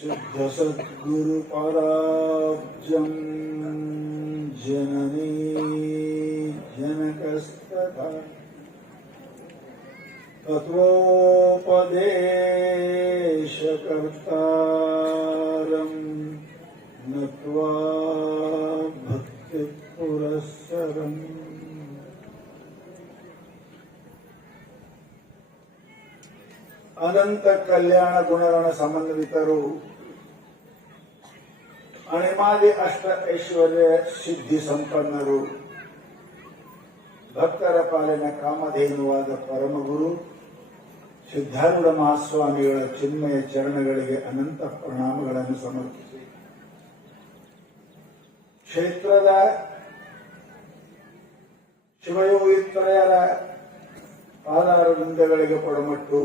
शुद्ध सद्गुरु पराब्जं जननी जनकस्तथा तत्त्वोपदेशकर्तारं नत्वा भक्तिपुरःसरम् ಅನಂತ ಕಲ್ಯಾಣ ಗುಣಗಣ ಸಮನ್ವಿತರು ಅಣಿಮಾದಿ ಅಷ್ಟ ಐಶ್ವರ್ಯ ಸಿದ್ಧಿ ಸಂಪನ್ನರು ಭಕ್ತರ ಪಾಲಿನ ಕಾಮಧೇನುವಾದ ಪರಮಗುರು ಸಿದ್ಧಾರೂಢ ಮಹಾಸ್ವಾಮಿಗಳ ಚಿನ್ಮಯ ಚರಣಗಳಿಗೆ ಅನಂತ ಪ್ರಣಾಮಗಳನ್ನು ಸಮರ್ಪಿಸಿ ಕ್ಷೇತ್ರದ ಶಿವಯೋಗಿತ್ರಯರ ಪಾದಾರ ವೃಂದಗಳಿಗೆ ಪಡಮಟ್ಟು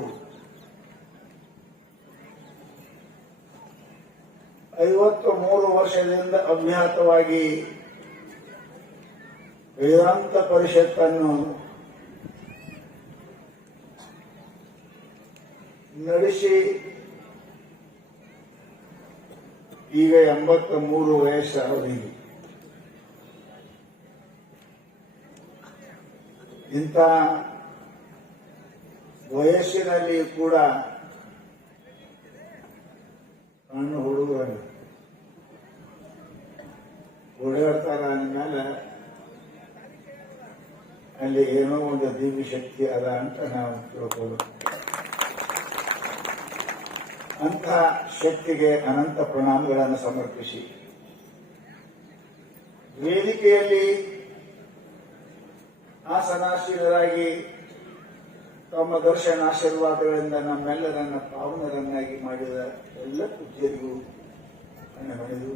53 ವರ್ಷದಿಂದ ಅಜ್ಞಾತವಾಗಿ ವೇದಾಂತ ಪರಿಷತ್ತನ್ನು ನಡೆಸಿ ಈಗ 83 ವಯಸ್ಸು ಅವರಿಗೆ. ಇಂಥ ವಯಸ್ಸಿನಲ್ಲಿ ಕೂಡ ಸಣ್ಣ ಹುಡುಗರು ಓಡಾಡ್ತಾರ ಅಂದಮೇಲೆ ಅಲ್ಲಿ ಏನೋ ಒಂದು ದಿವ್ಯ ಶಕ್ತಿ ಅದ ಅಂತ ನಾವು ತಿಳ್ಕೊಳ್ಳೋದು. ಅಂಥ ಶಕ್ತಿಗೆ ಅನಂತ ಪ್ರಣಾಮಗಳನ್ನು ಸಮರ್ಪಿಸಿ ವೇದಿಕೆಯಲ್ಲಿ ಆಸನಾಶೀಲರಾಗಿ ತಮ್ಮ ದರ್ಶನಾಶೀರ್ವಾದಗಳಿಂದ ನಮ್ಮೆಲ್ಲರನ್ನ ಪಾವನರನ್ನಾಗಿ ಮಾಡಿದ ಎಲ್ಲ ಪೂಜ್ಯರಿಗೂ ನನ್ನ ಮನೆದು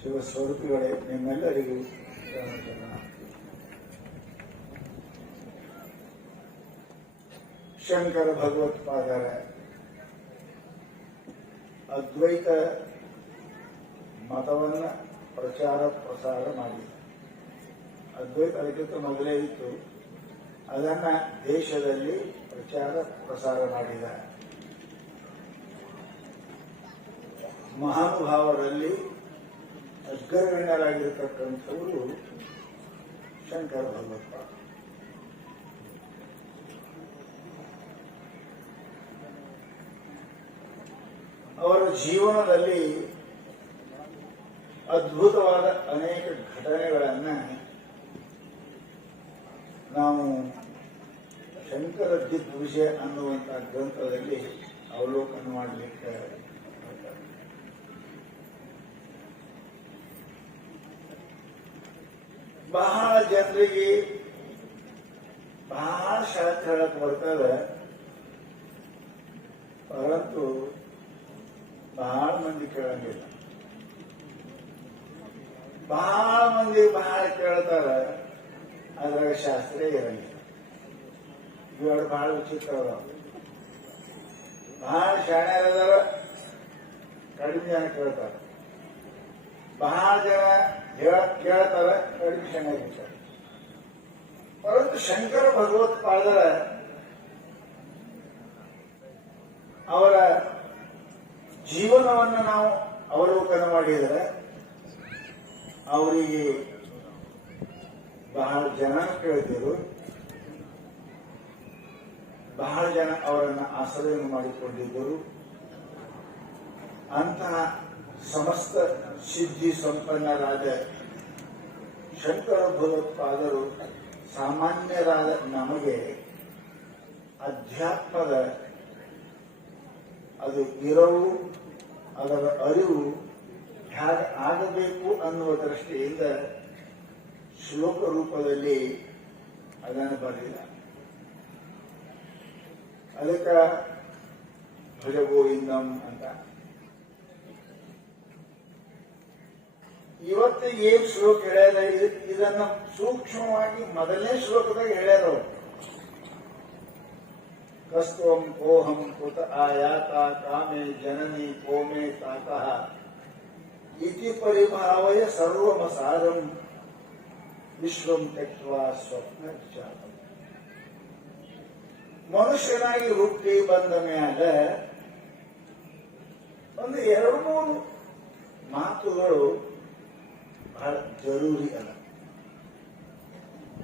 ಶಿವ ಸ್ವರೂಪಿಗಳೇ ನಿಮ್ಮೆಲ್ಲರಿಗೂ ಶಂಕರ ಭಗವತ್ಪಾದರ ಅದ್ವೈತ ಮತವನ್ನ ಪ್ರಚಾರ ಪ್ರಸಾರ ಮಾಡಿದ. ಅದ್ವೈತ ಅದಕ್ಕಿಂತ ಮೊದಲೇ ಇತ್ತು, ಅದನ್ನ ದೇಶದಲ್ಲಿ ಪ್ರಚಾರ ಪ್ರಸಾರ ಮಾಡಿದ ಮಹಾನುಭಾವರಲ್ಲಿ ಅಗ್ರಗಣ್ಯರಾಗಿರತಕ್ಕಂಥವರು ಶಂಕರ ಭಗವತ್ಪಾದ. ಅವರ ಜೀವನದಲ್ಲಿ ಅದ್ಭುತವಾದ ಅನೇಕ ಘಟನೆಗಳನ್ನ ನಾವು ಶಂಕರ ದಿಗ್ವಿಜಯ ಅನ್ನುವಂತಹ ಗ್ರಂಥದಲ್ಲಿ ಅವಲೋಕನ ಮಾಡಲಿಕ್ಕೆ ಬಹಳ ಜನರಿಗೆ ಬಹಳ ಶಾಸ್ತ್ರ ಹೇಳಕ್ ಬರ್ತದೆ, ಪರಂತು ಬಹಳ ಮಂದಿ ಕೇಳಂಗಿಲ್ಲ. ಬಹಳ ಮಂದಿ ಬಹಳ ಕೇಳ್ತಾರ, ಅದ್ರಾಗ ಶಾಸ್ತ್ರ ಇರಂಗಿಲ್ಲ. ಇವೆರಡು ಬಹಳ ವಿಚಿತ್ರ ಅದಾವ. ಬಹಳ ಶಾಣ್ಯರದಾರ, ಕಡಿಮೆ ಜನ ಕೇಳ್ತಾರ. ಬಹಳ ಜನ ಕೇಳ್ತಾರ, ಕಡಿಮೆ ಶಾಣ್ಯರಿರ್ತಾರ. ಪರಂತು ಶಂಕರ ಭಗವತ್ಪಾದರ ಅವರ ಜೀವನವನ್ನು ನಾವು ಅವಲೋಕನ ಮಾಡಿದರೆ ಅವರಿಗೆ ಬಹಳ ಜನ ಕೇಳಿದರು, ಬಹಳ ಜನ ಅವರನ್ನು ಆಶ್ರಯ ಮಾಡಿಕೊಂಡಿದ್ದರು. ಅಂತಹ ಸಮಸ್ತ ಸಿದ್ಧಿ ಸಂಪನ್ನರಾದ ಶಂಕರ ಭಗವತ್ಪಾದರು ಸಾಮಾನ್ಯರಾದ ನಮಗೆ ಅಧ್ಯಾತ್ಮದ ಅದು ಇರವು, ಅದರ ಅರಿವು ಹೇಗೆ ಆಗಬೇಕು ಅನ್ನುವ ದೃಷ್ಟಿಯಿಂದ ಶ್ಲೋಕ ರೂಪದಲ್ಲಿ ಅದನ್ನು ಬರೆದಿಲ್ಲ. ಅದಕ್ಕೆ ಭಜಗೋವಿಂದಂ ಅಂತ. ಇವತ್ತು ಏನ್ ಶ್ಲೋಕ ಹೇಳ್ಯಾರ, ಇದನ್ನ ಸೂಕ್ಷ್ಮವಾಗಿ ಮೊದಲನೇ ಶ್ಲೋಕದಾಗ ಹೇಳ್ಯಾರ. ಕಸ್ತೋಂ ಕೋಹಂ ಕುತ ಆಯಾತ ಕಾಮೆ ಜನನಿ ಕೋಮೆ ತಾತಃ ಇತಿ ಪರಿಭಾವಯ ಸರ್ವಮಸಾರಂ ವಿಶ್ವಂ ತ್ಯಕ್ವಾ ಸ್ವಪ್ನ ಜಾತಂ. ಮನುಷ್ಯನಾಗಿ ಹುಟ್ಟಿ ಬಂದ ಮೇಲೆ ಒಂದು ಎರಡು ಮೂರು ಮಾತುಗಳು ಬಹಳ ಜರೂರಿ ಅಲ್ಲ.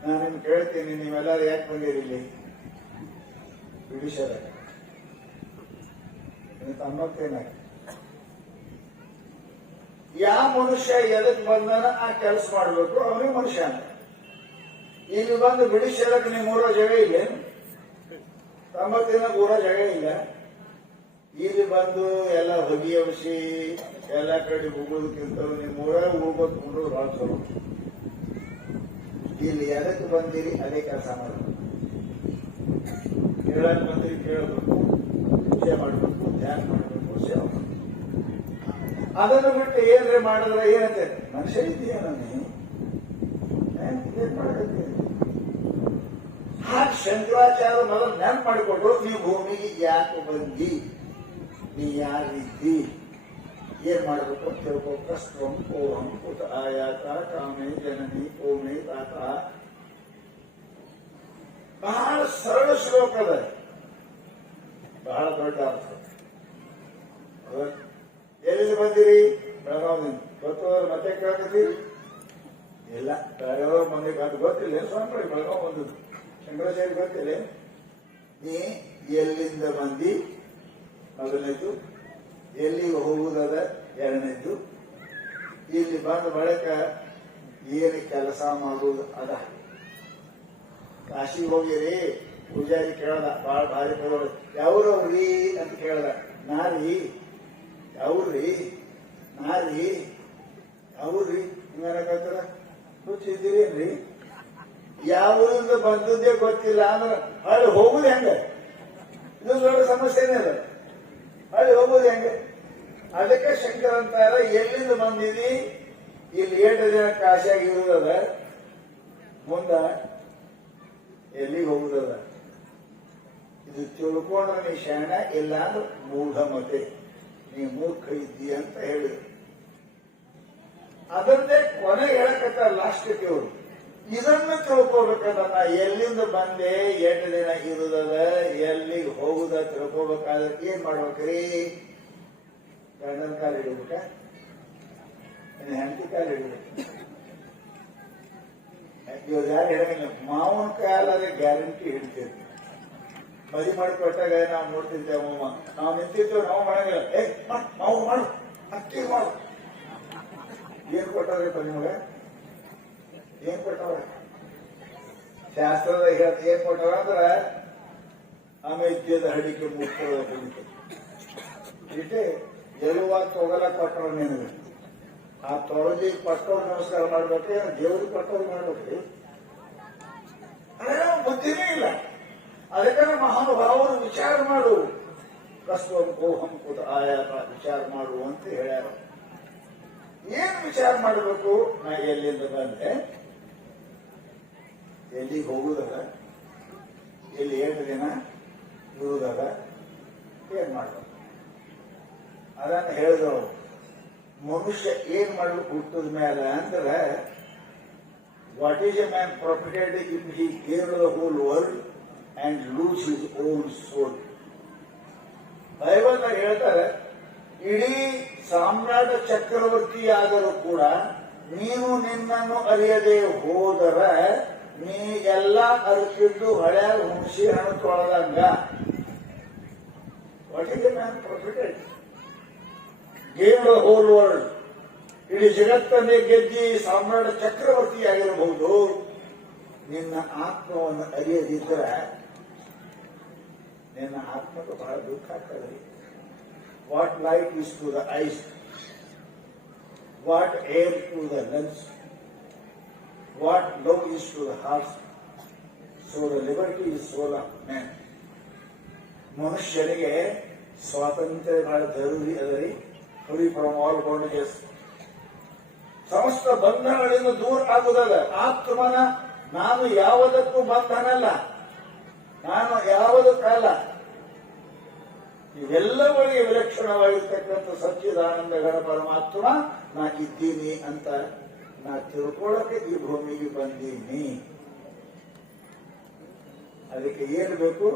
ನಾನು ನಿಮ್ಗೆ ಕೇಳ್ತೀನಿ, ನೀವೆಲ್ಲರೂ ಯಾಕೆ ಬಂದಿರಿ ಇಲ್ಲಿ? ಬ್ರಿಟಿಷರ ತಮ್ಮತ್ತೇನಾಗ ಯಾವ ಮನುಷ್ಯ ಎದಕ್ ಬಂದನ ಆ ಕೆಲಸ ಮಾಡ್ಬೇಕು, ಅವನಿಗೆ ಮನುಷ್ಯ ಅಂತ. ಇಲ್ಲಿ ಬಂದು ಬ್ರಿಟಿಷರಕ್ಕೆ ನಿಮ್ಮೂರ ಜಾಗ ಇಲ್ಲ, ತಮ್ಮತ್ತಿನ ಊರ ಜಾಗ ಇಲ್ಲ. ಇಲ್ಲಿ ಬಂದು ಎಲ್ಲ ಹೊಗಿ ಔಷಿ ಎಲ್ಲ ಕಡೆ ಹೋಗೋದಕ್ಕಿಂತ ನಿಮ್ಮೂರ ಹೋಗೋದು ಹುಡುಗರು ಭಾಳ ಚಲೋ. ಇಲ್ಲಿ ಎದಕ್ಕೆ ಬಂದಿರಿ ಅದೇ ಕೆಲಸ ಮಾಡಬೇಕು. ಕೇಳಕ್ ಬಂದಿರಿ ಕೇಳಬೇಕು, ಪೂಜೆ ಮಾಡಬೇಕು, ಧ್ಯಾನ ಮಾಡಬೇಕು, ಸೇವೆ ಮಾಡಬೇಕು. ಅದನ್ನು ಬಿಟ್ಟು ಏನ್ರೆ ಮಾಡಿದ್ರೆ ಏನಂತೆ, ಮನುಷ್ಯ ಇದೆಯೇನ ನೀನು ಏನ್ ಮಾಡಕತ್ತೀನಿ? ಹಾಗೆ ಶಂಕರಾಚಾರ್ಯ ಮೊದಲು ನೆನ್ಪು ಮಾಡಿಕೊಟ್ರು, ನೀ ಭೂಮಿಗೆ ಯಾಕೆ ಬಂದಿ, ನೀ ಯಾರಿದ್ದಿ, ಏನ್ ಮಾಡ್ಬೇಕು ಅಂತ ತಿಳ್ಕೊ. ಕಷ್ಟಂ ಓಹಂ ಕುತ ಆಯಾತ ಕಾಮೇ ಜನನಿ ಓಮೇ ತಾತ. ಬಹಳ ಸರಳ ಶ್ಲೋಕ ಅದ, ಬಹಳ ದೊಡ್ಡ ಅರ್ಥ. ಎಲ್ಲಿ ಬಂದಿರಿ? ಬೆಳಗಾವಿಯಿಂದ. ಗೊತ್ತವ್ರು ಮತ್ತೆ ಕೇಳ್ತೀರಿ? ಇಲ್ಲ, ಬೆಳಗಾವ್ ಮಂದಿ ಅದು ಗೊತ್ತಿಲ್ಲ. ಸ್ವಾಮಿ ಬೆಳಗಾವ್ ಬಂದದ್ದು ಶಂಕರಾಚಾರ್ಯ ಗೊತ್ತಿಲ್ಲ. ನೀ ಎಲ್ಲಿಂದ ಬಂದಿ ಮೊದಲನೇದು, ಎಲ್ಲಿಗೆ ಹೋಗುವುದದ ಎರಡನೇದು, ಇಲ್ಲಿ ಬಂದ ಬಳಿಕ ಏನು ಕೆಲಸ ಮಾಡುವುದು ಅದ. ಕಾಶಿಗೆ ಹೋಗಿರಿ, ಪೂಜಾರಿ ಕೇಳದ, ಬಾಳ ಭಾರಿ ಬರೋದು, ಯಾವ್ರವ್ರಿ ಅಂತ ಕೇಳದ. ನಾರಿ ಯಾವ್ರಿ, ನಾರಿ ಯಾವ್ರಿ ನೀವೇನಕತ್ತಾರ ಹುಚ್ಚಿದ್ದೀರಿ ಏನ್ರಿ? ಯಾವ್ರಿಂದ ಬಂದದ್ದೇ ಗೊತ್ತಿಲ್ಲ ಅಂದ್ರೆ ಅಲ್ಲಿ ಹೋಗುದು ಹೆಂಗ? ಇದು ದೊಡ್ಡ ಸಮಸ್ಯೆನೇ ಅದ. ಅಲ್ಲಿ ಹೋಗುದು ಹೆಂಗೆ? ಅದಕ್ಕೆ ಶಂಕರ ಅಂತಾರ, ಎಲ್ಲಿಂದ ಬಂದಿದಿ, ಇಲ್ಲಿ 8 ದಿನ ಕಾಶಿಯಾಗಿ ಇರುವುದದ, ಮುಂದ ಎಲ್ಲಿಗೆ ಹೋಗುದದ. ಇದು ತಿಳ್ಕೊಂಡ್ರೆ ನೀ ಶಾಣ, ಇಲ್ಲ ಅಂದ್ರೆ ಮೂಢಮತೆ, ನೀ ಮೂರ್ಖ ಇದ್ದಿ ಅಂತ ಹೇಳಿದ್ರು. ಅದನ್ನೇ ಕೊನೆ ಹೇಳಕತ್ತ ಲಾಸ್ಟ್ಗೆ ಅವರು. ಇದನ್ನು ತಿಳ್ಕೋಬೇಕಂದ್ರ ನಾ ಎಲ್ಲಿಂದ ಬಂದೆ, 8 ದಿನ ಇರುದದ, ಎಲ್ಲಿಗೆ ಹೋಗುದ ತಿಳ್ಕೋಬೇಕಾದ್ರೆ ಏನ್ ಮಾಡ್ಬೇಕ್ರಿ? ಗಂಡನ ಕಾಲ ಹಿಡಿಬೇಕ, ಹೆಂಡತಿ ಕಾಲ ಹಿಡಿಬೇಕು. ಇವಾಗ ಯಾರು ಹೇಳಂಗಿಲ್ಲ, ಮಾವನ ಕಾಲಾದ್ರೆ ಗ್ಯಾರಂಟಿ ಹಿಡಿತೇವೆ. ಮದಿ ಮಾಡಿಕೊಟ್ಟಾಗ ನಾವು ನೋಡ್ತಿದ್ದೇವೆ, ಅಮ್ಮ ನಾವು ನಿಂತಿರ್ತೇವೆ, ನಾವು ಮಾಡಂಗಿಲ್ಲ. ಮಾವು ಮಾಡು, ಅಕ್ಕಿ ಮಾಡು. ಏನ್ ಕೊಟ್ಟವ್ರಪ್ಪ ನಿಮಗ? ಏನ್ ಕೊಟ್ಟವ್ರ? ಶಾಸ್ತ್ರದ ಹೇಳ್ತ ಏನ್ ಕೊಟ್ಟವ ಅಂದ್ರ ಅಮೇದ್ಯದ ಹಡಿಕೆ ಮುಕ್ಕದ ಕುಡಿಕೆ ಇಟ್ಟೆ ಎಲುವ ತೊಗಲ ಕೊಟ್ಟವ ನಿನಗೆ. ಆ ತೊಗಲಿ ಕೊಟ್ಟವ್ರು ನಮಸ್ಕಾರ ಮಾಡ್ಬೇಕು, ದೇವ್ರಿಗೆ ಕೊಟ್ಟವ್ರು ಮಾಡ್ಬೇಕ್ರಿ. ಬುದ್ಧಿನೇ ಇಲ್ಲ. ಅದಕ್ಕೆ ಮಹಾನುಭಾವರು ವಿಚಾರ ಮಾಡು, ಕಸ್ವಂ ಓಹಂ ಕುತ ಆಯಾತ, ವಿಚಾರ ಮಾಡು ಅಂತ ಹೇಳ್ಯಾರ. ಏನ್ ವಿಚಾರ ಮಾಡಬೇಕು? ನಾ ಎಲ್ಲಿಂದ ಬಂದೆ, ಎಲ್ಲಿಗೆ ಹೋಗುದದ, ಎಲ್ಲಿ 8 ದಿನ ಇರುವುದದ, ಏನ್ ಮಾಡ್ಬೇಕು ಅದನ್ನು ಹೇಳಿದವರು. ಮನುಷ್ಯ ಏನ್ ಮಾಡ್ಬೇಕು ಹುಟ್ಟದ ಮೇಲೆ ಅಂದ್ರೆ, what is a man profited if he gave the whole world and lose his own soul. ಬೈಬಲ್ನಾಗ ಹೇಳ್ತಾರೆ, ಇಡೀ ಸಾಮ್ರಾಟ ಚಕ್ರವರ್ತಿಯಾದರೂ ಕೂಡ ನೀನು ನಿನ್ನನ್ನು ಅರಿಯದೆ ಹೋದರ ನೀ ಎಲ್ಲ ಅರಿತಿದ್ದು ಹಳೆ ಹುಣಸಿ ಹಣ್ಣು ತೊಳೆದಂಗ. What is a man profited? Gave the whole world, ಇಡೀ ಜಗತ್ತನ್ನೇ ಗೆದ್ದಿ ಸಾಮ್ರಾಟ ಚಕ್ರವರ್ತಿಯಾಗಿರಬಹುದು, ನಿನ್ನ ಆತ್ಮವನ್ನು ಅರಿಯದಿದ್ದರೆ ನಿನ್ನ ಆತ್ಮಕ್ಕೆ ಬಹಳ ದುಃಖ ಆಗ್ತದೆ. What light is to the eyes, what air to the lungs, what love is to the heart, so the liberty is soul of man. ಮನುಷ್ಯನಿಗೆ ಸ್ವಾತಂತ್ರ್ಯ ಬಹಳ ಜರೂರಿ ಅದರಿ. ಫ್ರೀ ಫ್ರಮ್ ಆಲ್ ಬಾಂಡೇಜಸ್, ಸಮಸ್ತ ಬಂಧನಗಳಿಂದ ದೂರ ಆಗುವುದಲ್ಲ. ಆತ್ಮನ ನಾನು ಯಾವುದಕ್ಕೂ ಬಂಧನಲ್ಲ, ನಾನು ಯಾವುದಕ್ಕಲ್ಲ, ಇವೆಲ್ಲವರಿಗೆ ವಿಲಕ್ಷಣವಾಗಿರ್ತಕ್ಕಂಥ ಸಚ್ಚಿದಾನಂದ ಗಣ ಪರಮಾತ್ಮ ನಾ ಇದ್ದೀನಿ ಅಂತ ನಾ ತಿಳ್ಕೊಳ್ಳಕ್ಕೆ ಈ ಭೂಮಿಗೆ ಬಂದೀನಿ. ಅದಕ್ಕೆ ಏನು ಬೇಕು?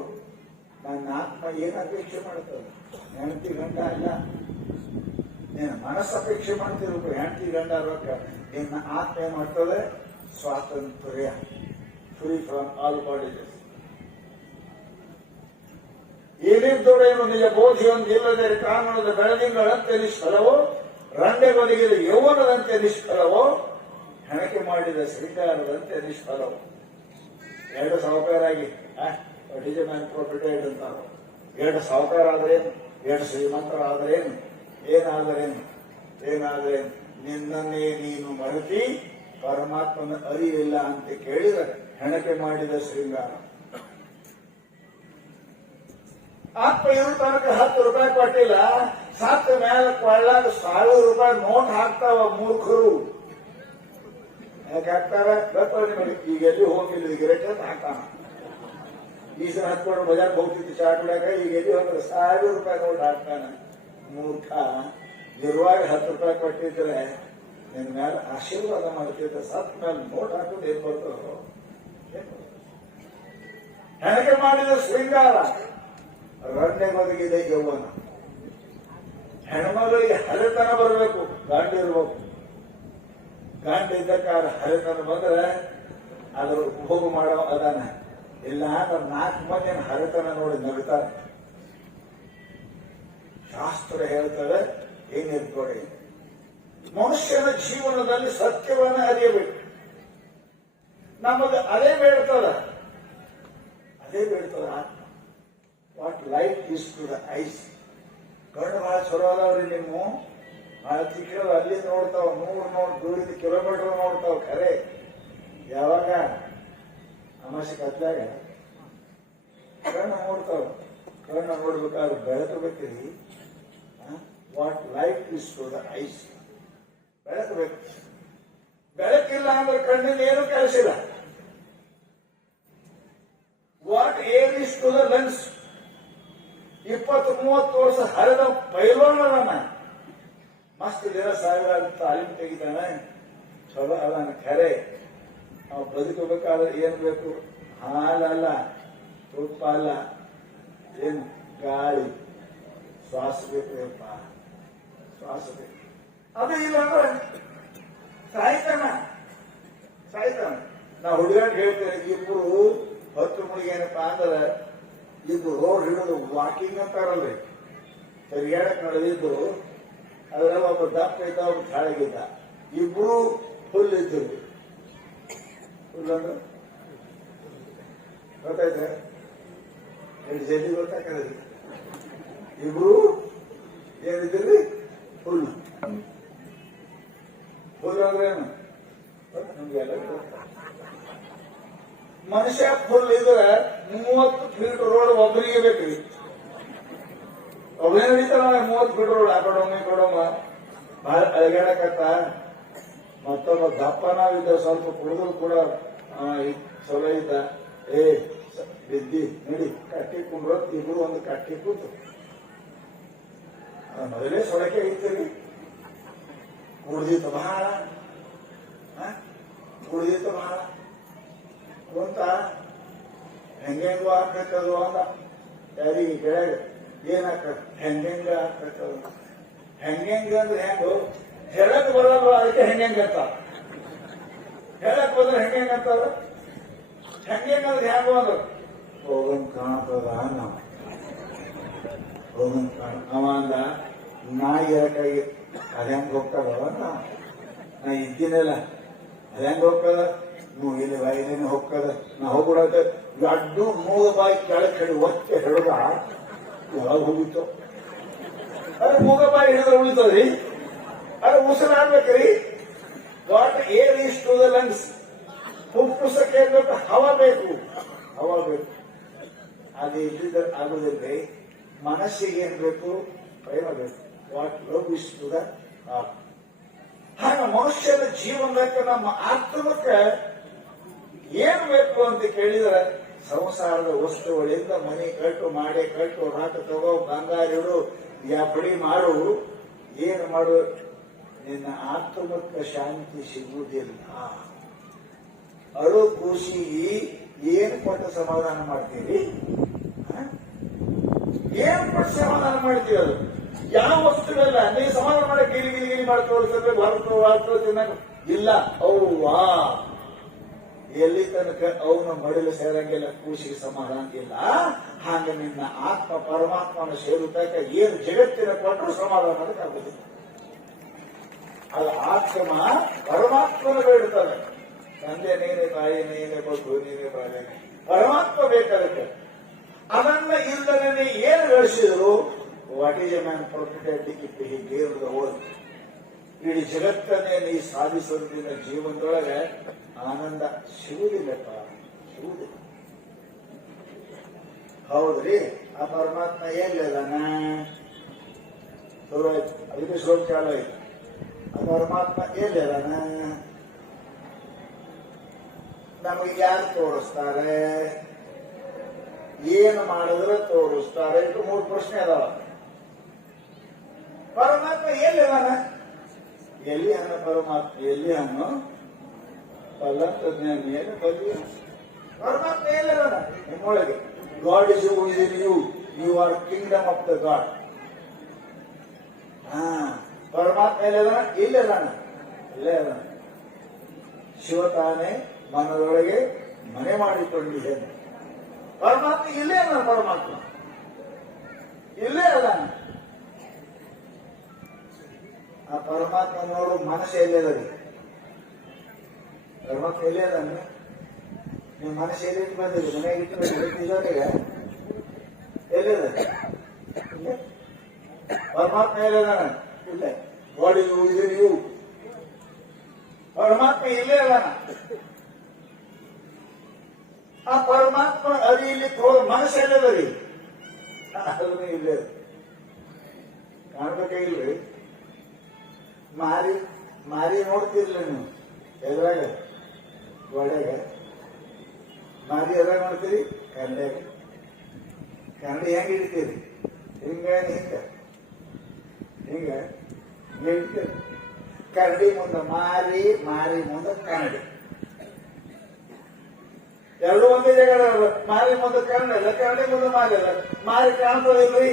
ನನ್ನ ಆತ್ಮ ಏನು ಅಪೇಕ್ಷೆ ಮಾಡ್ತದೆ? ಹೆಂಡತಿ ಗಂಡ ಅಲ್ಲ, ನೀನು ಮನಸ್ಸಪೇಕ್ಷೆ ಮಾಡ್ತಿರ್ಬೇಕು, ಹೆಂಡತಿ ಗಂಡ ರೊಕ್ಕ. ನಿನ್ನ ಆತ್ಮ ಏನ್ ಮಾಡ್ತದೆ? ಸ್ವಾತಂತ್ರ್ಯ, ಫ್ರೀ ಫ್ರಮ್ ಆಲ್ ಬಾಡಿಜಸ್. ಏನಿದ್ದೊಡೇನು ನಿಜ ಬೋಧಿಯೊಂದಿಲ್ಲದೆ ಕಾನೂನದ ಬೆಳದಿಂಗಳಂತೆ ನಿಷ್ಫಲವೋ, ರಂಡೆ ಬದಿಗಿದ ಯೌವನದಂತೆ ನಿಷ್ಫಲವೋ, ಹೆಣಕೆ ಮಾಡಿದ ಶ್ರೀಕಾರದಂತೆ ನಿಷ್ಫಲವೋ. ಎರಡು ಸಾಹುಕಾರಾಗಿ ಡಿಜಿಮನ್ ಪ್ರೊಫಿಟೇಡ್ ಅಂತ, ಎರಡು ಸಾಹುಕಾರ ಆದ್ರೇನು, ಎರಡು ಶ್ರೀಮಂತರಾದರೇನು, ಏನಾದರೇನು, ನಿನ್ನನ್ನೇ ನೀನು ಮರೆತಿ ಪರಮಾತ್ಮನ ಅರಿವಿಲ್ಲ ಅಂತ ಕೇಳಿದರೆ ಹೆಣಕೆ ಮಾಡಿದ ಶೃಂಗಾರ. ಆತ್ಮ ಇರೋ ತನಕ 10 ರೂಪಾಯಿ ಕೊಟ್ಟಿಲ್ಲ, ಸತ್ತ ಮೇಲೆ ಕೊಳ್ಳಾಗ 1000 ರೂಪಾಯಿ ನೋಟ್ ಹಾಕ್ತಾವ ಮೂರ್ಖರು. ಯಾಕೆ ಹಾಕ್ತಾರ ಗೊತ್ತವ ನಿಮಗೆ? ಈಗ ಎಲ್ಲಿ ಹೋಗಿಲ್ಲ ಸಿಗರೇಟ್ ಅಂತ ಹಾಕ್ತಾನ. ಈ ಸಲ ಹತ್ಕೊಂಡು ಬಜಾರ್ಗೆ ಹೋಗ್ತಿತ್ತು ಚಾ ಕುಡಿಯಾಕ, ಈಗ ಎಲ್ಲಿ ಹೋದ್ರೆ 1000 ರೂಪಾಯಿ ನೋಟ್ ಹಾಕ್ತಾನ. ಮೂರ್ಖ. ಇರುವಾಗ 10 ರೂಪಾಯಿ ಕೊಟ್ಟಿದ್ರೆ ನಿನ್ ಮೇಲೆ ಆಶೀರ್ವಾದ ಮಾಡ್ತಿದ್ದ, ಸತ್ ಮೇಲೆ ನೋಟ್ ಹಾಕೋದು ಏನ್ ಬರ್ತದೋ. ಹೆಣಕೆ ಮಾಡಿದ ಶೃಂಗಾರ, ರಂಡೆ ಬದುಕಿದೆ ಯೌವನ. ಹೆಣ್ಮಗಳಿಗೆ ಹರಿತನ ಬರಬೇಕು, ಗಂಡ ಇರ್ಬೇಕು. ಗಂಡ ಇದ್ದಕ್ಕಾರ ಹರಿತನ ಬಂದ್ರೆ ಅದ್ರ ಉಪಭೋಗ ಮಾಡೋ ಅದಾನ. ಇಲ್ಲ ಅಂದ್ರೆ 4 ಮಂದಿನ ಹರಿತನ ನೋಡಿ ನಗುತ್ತಾರೆ. ಶಾಸ್ತ್ರ ಹೇಳ್ತದೆ ಏನಿರ್ಕೊಡಿ, ಮನುಷ್ಯನ ಜೀವನದಲ್ಲಿ ಸತ್ಯವನ್ನು ಅರಿಯಬೇಕು. ನಮಗೆ ಅದೇ ಬೇಡ್ತದ ಆತ್ಮ. What light is to the eyes. ಕಣ್ಣು ಬಹಳ ಚಲೋ ಅದಾವ್ರಿ, ನಿಮ್ಮ ಬಹಳ ತಿಕ್ಕದ ಅಲ್ಲಿ ನೋಡ್ತಾವ, 100 ಕಿಲೋಮೀಟರ್ ನೋಡ್ತಾವ. ಖರೆ ಯಾವಾಗ ಅಮಾಸೆ ಕತ್ಲಾಗ ಕಣ್ಣು ನೋಡ್ತಾವ. ಕಣ್ಣು ನೋಡ್ಬೇಕಾದ್ರೆ ಬೆಳಕಬೇಕ್ರಿ. What light is to the eyes. ಬೆಳಕಬೇಕು. ಬೆಳಕಿಲ್ಲ ಅಂದ್ರೆ ಕಣ್ಣಿನ ಏನು ಕೆಲಸ ಇಲ್ಲ. What air is to the lungs. 20-30 ವರ್ಷ ಹರಿದ ಪೈಲೋನ ಮಸ್ತ್ ದಿನ ಸಾವಿರ ತಾಲೀಮ್ ತೆಗಿತಾನೆ, ಚಲೋ ಅದಾನ. ಖರೆ ನಾವು ಬದುಕಬೇಕಾದ್ರೆ ಏನ್ ಬೇಕು? ಹಾಲಲ್ಲ, ತುಪ್ಪ ಅಲ್ಲ, ಏನ್ ಗಾಳಿ, ಶ್ವಾಸ ಬೇಕಪ್ಪ, ಶ್ವಾಸ ಬೇಕು. ಅದು ಇಲ್ಲ ಅಂದ್ರೆ ಸಾಯ್ತಾನ. ನಾ ಹುಡುಗರಿಗೆ ಹೇಳ್ತೇನೆ, ಇಬ್ರು 10 ಮುಳಿಗೆ ಏನಪ್ಪಾ ಅಂದ್ರೆ ಇಬ್ರು ರೋಡ್ ಹಿಡಿದು ವಾಕಿಂಗ್ ಅಂತಾರಲ್ರಿ, ತಿರುಗಾಡಕ್ ನಡೆದಿದ್ರು. ಅದ್ರಲ್ಲಿ ಒಬ್ಬ ದಪ್ಪ ಇದ್ದ, ಒಬ್ಬ ಕೆಳಗಿದ್ದ. ಇಬ್ರು ಫುಲ್ ಇದ್ರು. ಫುಲ್ ಅಂದ್ರೆ ಗೊತ್ತಾಯ್ತ? ಎರಡು ಜಲ್ದಿ ಗೊತ್ತಾಗ್ತದೆ. ಇಬ್ರು ಏನಿದ್ರಿ? ಫುಲ್. ಫುಲ್ ಅಂದ್ರೆ ಏನು ನಮ್ಗೆಲ್ಲ ಮನುಷ್ಯ ಫುಲ್ ಇದ್ರೆ 30 ಫೀಟ್ ರೋಡ್ ಒಬ್ಬರಿಗೆ ಬೇಕ್ರಿ. ಒಬ್ಬನೇ ನಡೀತಾರ 30 ಫೀಟ್ ರೋಡ್. ಆ ಕಡೊಮ್ಮೆ ಕೊಡಮ್ಮ ಬಹಳ ಅಳಗಾಡಕತ್ತ. ಮತ್ತೊಬ್ಬ ದಪ್ಪನಾವಿದ್ದ, ಸ್ವಲ್ಪ ಕುಡಿದ್ರು ಕೂಡ ಚಲೋ ಇದ್ದ. ಬಿದ್ದಿ ನಡಿ ಕಟ್ಟಿ ಕುಂಡ್ರತ್. ಇಬ್ರು ಒಂದು ಕಟ್ಟಿ ಕೂತು ಮೊದಲೇ ಸೊಳಕೆ ಇರ್ತೀರಿ. ಕುಡ್ದಿತ್ತು ಬಹಳ ಕುಂತ ಹೆಂಗೆಂಗು ಹಾಕತ್ತದು ಅಂದ. ಯಾರಿಗೆ ಕೆಳಗ ಏನಾಕ ಹೆಂಗೆಂಗ ಹಾಕತ್ತದು. ಹೆಂಗೆಂಗ ಅಂದ್ರೆ ಹೆಂಗು ಹೇಳಕ್ ಬರಲ್ವ, ಅದಕ್ಕೆ ಹೆಂಗೆಂಗ ಅಂತ. ಹೇಳಕ್ ಬಂದ್ರೆ ಹೆಂಗೆಂಗ ಅಂತಾರ. ಹೆಂಗೆಂಗ ಅಂದ್ರೆ ಹೆಂಗು ಅಂದ್ರು ಹೋಗಂಗ್ ಕಾಣತದ. ನಾವು ಹೋಗಂಗ್ ಕಾಣ ಅವ ಅಂದ. ನಾಯಿ ಯಾಕಾಗಿ ಅದ್ಯಾಂಗ ಹೋಗ್ತದವ. ನಾ ಇದ್ದೀನಲ್ಲ ಅದ್ಯಾಂಗ ಹೋಗ್ತದ. ನೀವು ಇಲ್ಲಿ ಬಾಯಿಲೇನೆ ಹೋಗ್ತದ. ನಾ ಹೋಗ್ಬಿಡತ್ತೆ ಅಡ್ಡು 3 ಬಾಯಿ ಕೆಳಗೆ ಕಡೆ ಒತ್ತೆ ಹಿಡಿದ ಯಾವಾಗ ಹೋಗಿತ್ತು. ಅದು 3 ಬಾಯಿ ಹಿಡಿದ್ರೆ ಉಳಿತದ್ರಿ. ಅದು ಉಸಿರಾಡ್ಬೇಕ್ರಿ. What air is to the lungs. ಪುಪ್ಪುಸಕ್ಕೆ ಬೇಕು, ಹವಾ ಬೇಕು. ಅದು ಇದ್ದಿದ್ರೆ ಆಗುದಿಲ್ರಿ. ಮನಸ್ಸಿಗೆ ಏನ್ ಬೇಕು? ಪ್ರೇಮ ಬೇಕು. What love is to the heart. ಹಾಗ ಮನುಷ್ಯನ ಜೀವನಕ್ಕೆ, ನಮ್ಮ ಆತ್ಮಕ್ಕೆ ಏನ್ ಬೇಕು ಅಂತ ಕೇಳಿದ್ರೆ, ಸಂಸಾರದ ವಸ್ತುಗಳಿಂದ ಮನೆ ಕಟ್ಟು, ಮಾಡಿ ಕಟ್ಟು, ರೊಕ್ಕ ತಗೋ, ಬಂಗಾರ ಇಡು, ಎಫ್ಡಿ ಮಾಡು, ಏನು ಮಾಡು, ನಿನ್ನ ಆತ್ಮಕ್ಕೆ ಶಾಂತಿ ಸಿಗುವುದಿಲ್ಲ. ಅಳು ಖುಷಿಗೆ ಏನು ಕೊಟ್ಟು ಸಮಾಧಾನ ಮಾಡ್ತೀರಿ? ಏನು ಕೊಟ್ಟು ಸಮಾಧಾನ ಮಾಡ್ತೀವಿ? ಅದು ಯಾವ ವಸ್ತುವಿಲ್ಲ. ನೀವು ಸಮಾಧಾನ ಮಾಡಿ ಗಿಲಿ ಗಿಲಿ ಗಿಲಿ ಮಾಡಿ ತೋರಿಸಿದ್ರೆ ಹೊರತು ತಿನ್ನಕ ಇಲ್ಲ. ಅವ್ವಾ ಎಲ್ಲಿ ತನಕ ಅವನ ಮಡಿಲು ಸೇರಂಗಿಲ್ಲ, ಕೂಸಿಗೆ ಸಮಾಧಾನ ಇಲ್ಲ. ಹಾಗೆ ನಿನ್ನ ಆತ್ಮ ಪರಮಾತ್ಮನ ಸೇರುತ್ತಕ ಏನು ಜಗತ್ತಿನ ಕೊಟ್ಟರು ಸಮಾಧಾನ ಆಗುದಿಲ್ಲ. ಅದು ಆತ್ಮ ಪರಮಾತ್ಮನ ಬೇಡುತ್ತದೆ. ತಂದೆ ನೀನೇ, ತಾಯಿ ನೀನೇ, ಮಗು ನೀನೇ, ಬಾಳೆ ಪರಮಾತ್ಮ ಬೇಕಾಗುತ್ತೆ. ಅದನ್ನ ಇಲ್ಲದೇ ಏನು ಗಳಿಸಿದ್ರು what is a man profited if he gave the world. ಇಡೀ ಜಗತ್ತನ್ನೇ ನೀ ಸಾಧಿಸೋದ್ರಿಂದ ಜೀವನದೊಳಗೆ ಆನಂದ ಸಿಗುವುದಿಲ್ಲಪ್ಪ, ಸಿಗುವುದಿಲ್ಲ. ಹೌದ್ರಿ, ಆ ಪರಮಾತ್ಮ ಎಲ್ಲಿದಾನ? ಅದಕ್ಕೆ ಶ್ಲೋಕ ಚಾಲು ಆಯ್ತು. ಆ ಪರಮಾತ್ಮ ಎಲ್ಲಿದಾನ? ನಮಗೆ ಯಾರು ತೋರಿಸ್ತಾರೆ? ಏನು ಮಾಡಿದ್ರೆ ತೋರಿಸ್ತಾರೆ? ಇದು 3 ಪ್ರಶ್ನೆ ಅದಾವ. ಪರಮಾತ್ಮ ಎಲ್ಲಿದಾನ? ಎಲ್ಲಿ ಅನ್ನ ಪರಮಾತ್ಮ? ಎಲ್ಲಿ ಅನ್ನು ಪಲ್ಲಂತ ಜ್ಞಾನಿಯನ್ನು ಬಲಿ. ಪರಮಾತ್ಮ ಎಲ್ಲಿದಾನ? ನಿಮ್ಮೊಳಗೆ. God is in you. You are kingdom of the God. ಪರಮಾತ್ಮ ಎಲ್ಲಿದಾನ? ಇಲ್ಲಿದಾನ, ಇಲ್ಲೇ ಅದಾನ. ಶಿವ ತಾನೇ ಮನದೊಳಗೆ ಮನೆ ಮಾಡಿಕೊಂಡಿದ್ದೇನೆ. ಪರಮಾತ್ಮ ಇಲ್ಲೇ ಅದಾನ. ಪರಮಾತ್ಮ ಇಲ್ಲೇ ಅದಾನ. ಆ ಪರಮಾತ್ಮ ನೋಡು ಮನಸ್ಸು ಎಲ್ಲೇದರಿ? ಪರಮಾತ್ಮ ಎಲ್ಲೇ ಅದಾನ? ನಿಮ್ಮ ಮನಸ್ಸು ಎಲ್ಲಿಟ್ಟು ಬಂದಿದೆ? ಮನೆಗೆ ಇಟ್ಟು ಎಲ್ಲಿದೆ? ಪರಮಾತ್ಮ ಎಲ್ಲಿದಾನ? ಇಲ್ಲ. God is in you. ಪರಮಾತ್ಮ ಇಲ್ಲೇ ಅದಾನ. ಆ ಪರಮಾತ್ಮ ಅದು ಇಲ್ಲಿ ಮನಸ್ಸು ಎಲ್ಲದರಿ? ಅದನ್ನು ಇಲ್ಲೇ ಕಾಣ್ಬೇಕಾಗಿಲ್ರಿ. ಮಾರಿ ನೋಡ್ತಿರ್ಲಿ ನೀವು ಎದ್ರಾಗ, ಗೋಡೆಗ ಮಾರಿ ಎದ್ರಾಗ ನೋಡ್ತೀರಿ? ಕನ್ನಡಿಯಾಗ. ಕನ್ನಡಿ ಹೆಂಗ್ ಹಿಡಿತೀರಿ? ಹಿಂಗ ಹಿಡಿತೀರಿ. ಕನ್ನಡಿ ಮುಂದೆ ಮಾರಿ, ಮಾರಿ ಮುಂದೆ ಕನ್ನಡಿ. ಎರಡು ಒಂದೇ ಜಾಗ. ಮಾರಿ ಮುಂದೆ ಕನ್ನಡಿ ಅಲ್ಲ, ಕನ್ನಡಿ ಮುಂದೆ ಮಾರಿ ಅಲ್ಲ. ಮಾರಿ ಕಾಣ್ತದಿಲ್ರಿ?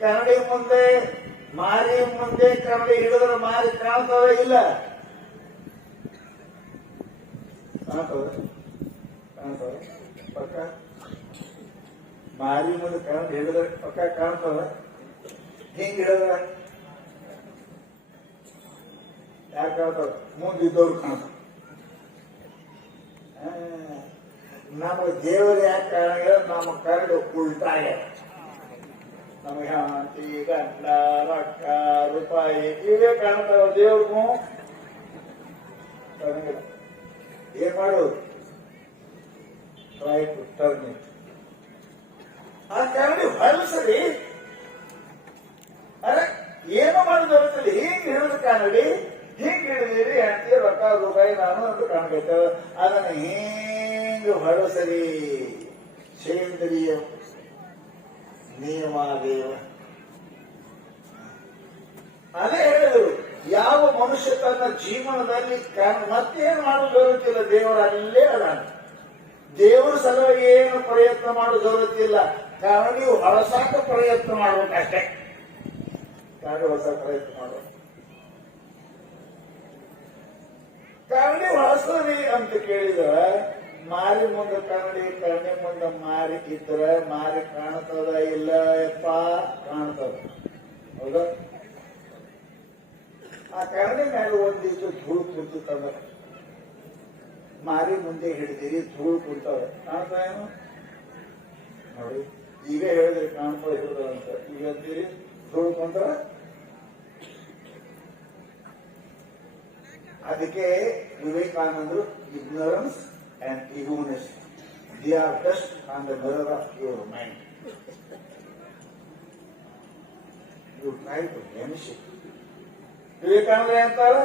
ಕನ್ನಡಿ ಮುಂದೆ ಮಾರಿ ಮುಂದೆ ಕನ್ನಡಿ ಹಿಡಿದ್ರೆ ಮಾರಿ ಕಾಣ್ತದ ಇಲ್ಲ? ಕಾಣ್ತದ ಪಕ್ಕ. ಮಾರಿ ಮುಂದೆ ಕನ್ನಡಿ ಹಿಡಿದ್ರೆ ಪಕ್ಕ ಕಾಣ್ತದ. ಹಿಂಗ್ ಹಿಡಿದ್ರ ಯಾಕೆ ಕಾಣ್ತದ? ಮುಂದಿದ್ದವ್ರು ಕಾಣ್ತದ. ನಮಗೆ ದೇವರು ಯಾಕೆ ಕಾಣಿಲ್ಲ? ನಮ್ಮ ಕರಡು ಉಲ್ಟಾಗ. ನಮಗೆ ಶಾಂತಿ, ಗಂಡ, ರೊಕ್ಕ, ರೂಪಾಯಿ ಇವೇ ಕಾಣ್ತಾವ. ದೇವ್ರಿಗೂ ಏನ್ ಮಾಡೋದು? Try to turn it. ಆ ಕರಡಿ ಹೊಲಸರಿ. ಅರೆ ಏನು ಮಾಡೋದು? ಹಿಂಗ್ ಹಿಡಿದು ಕನ್ನಡಿ, ಹಿಂಗ್ ಹಿಡಿದಿರಿ ಹೆಂಡತಿ, ರೊಕ್ಕ, ರೂಪಾಯಿ ನಾನು ಅಂತ ಕಾಣ್ಬೇಕು. ಅದನ್ನ ಹಿಂಗ್ ಹೊಲಸರಿ. ಸೇಂದ್ರಿಯ ನಿಯಮಾದೇವ. ಅದೇ ಹೇಳಿದ್ರು, ಯಾವ ಮನುಷ್ಯ ತನ್ನ ಜೀವನದಲ್ಲಿ ಮತ್ತೇನು ಮಾಡೋದು ಜರುತ್ತಿಲ್ಲ. ದೇವರ ಅಲ್ಲೇ ಅದಾನ. ದೇವರ ಸಲುವಾಗಿ ಏನು ಪ್ರಯತ್ನ ಮಾಡೋದು ಜರುತ್ತಿಲ್ಲ. ಕಾರಣ ನೀವು ಹೊಳಸಾಕ ಪ್ರಯತ್ನ ಮಾಡ್ಬೇಕಷ್ಟೇ. ಕನ್ನಡಿ ಹೊಸ ಪ್ರಯತ್ನ ಮಾಡ್ಬೇಕು. ಕನ್ನಡಿ ಹೊಳಸ್ರಿ ಅಂತ ಕೇಳಿದ್ರೆ ಮಾರಿ ಮುಂದೆ ಕನ್ನಡಿ, ಕನ್ನಡಿ ಮುಂದೆ ಮಾರಿ ಇದ್ರೆ ಮಾರಿ ಕಾಣ್ತದ ಇಲ್ಲ? ಯಪ್ಪ ಕಾಣ್ತದ. ಹೌದಾ? ಆ ಕನ್ನಡಿ ಮೇಲೆ ಒಂದಿಷ್ಟು ಧೂಳು ಕುಂತಂದ್ರೆ ಮಾರಿ ಮುಂದೆ ಹಿಡಿದಿರಿ, ಧೂಳು ಕುಂತವೆ. ಕಾಣ್ತಾ ಏನು ನೋಡಿ? ಈಗ ಹೇಳಿದ್ರಿ ಕಾಣ್ತಾ ಹಿಡಿದ ಅಂತ. ಈಗ ಅಂತೀರಿ ಧೂಳು ಕುಂತರ. ಅದಕ್ಕೆ ವಿವೇಕಾನಂದರು ignorance and egoism, they are dust on the mirror of your mind. You try to vanish it. Vivekananda ಅಂತಾರೆ,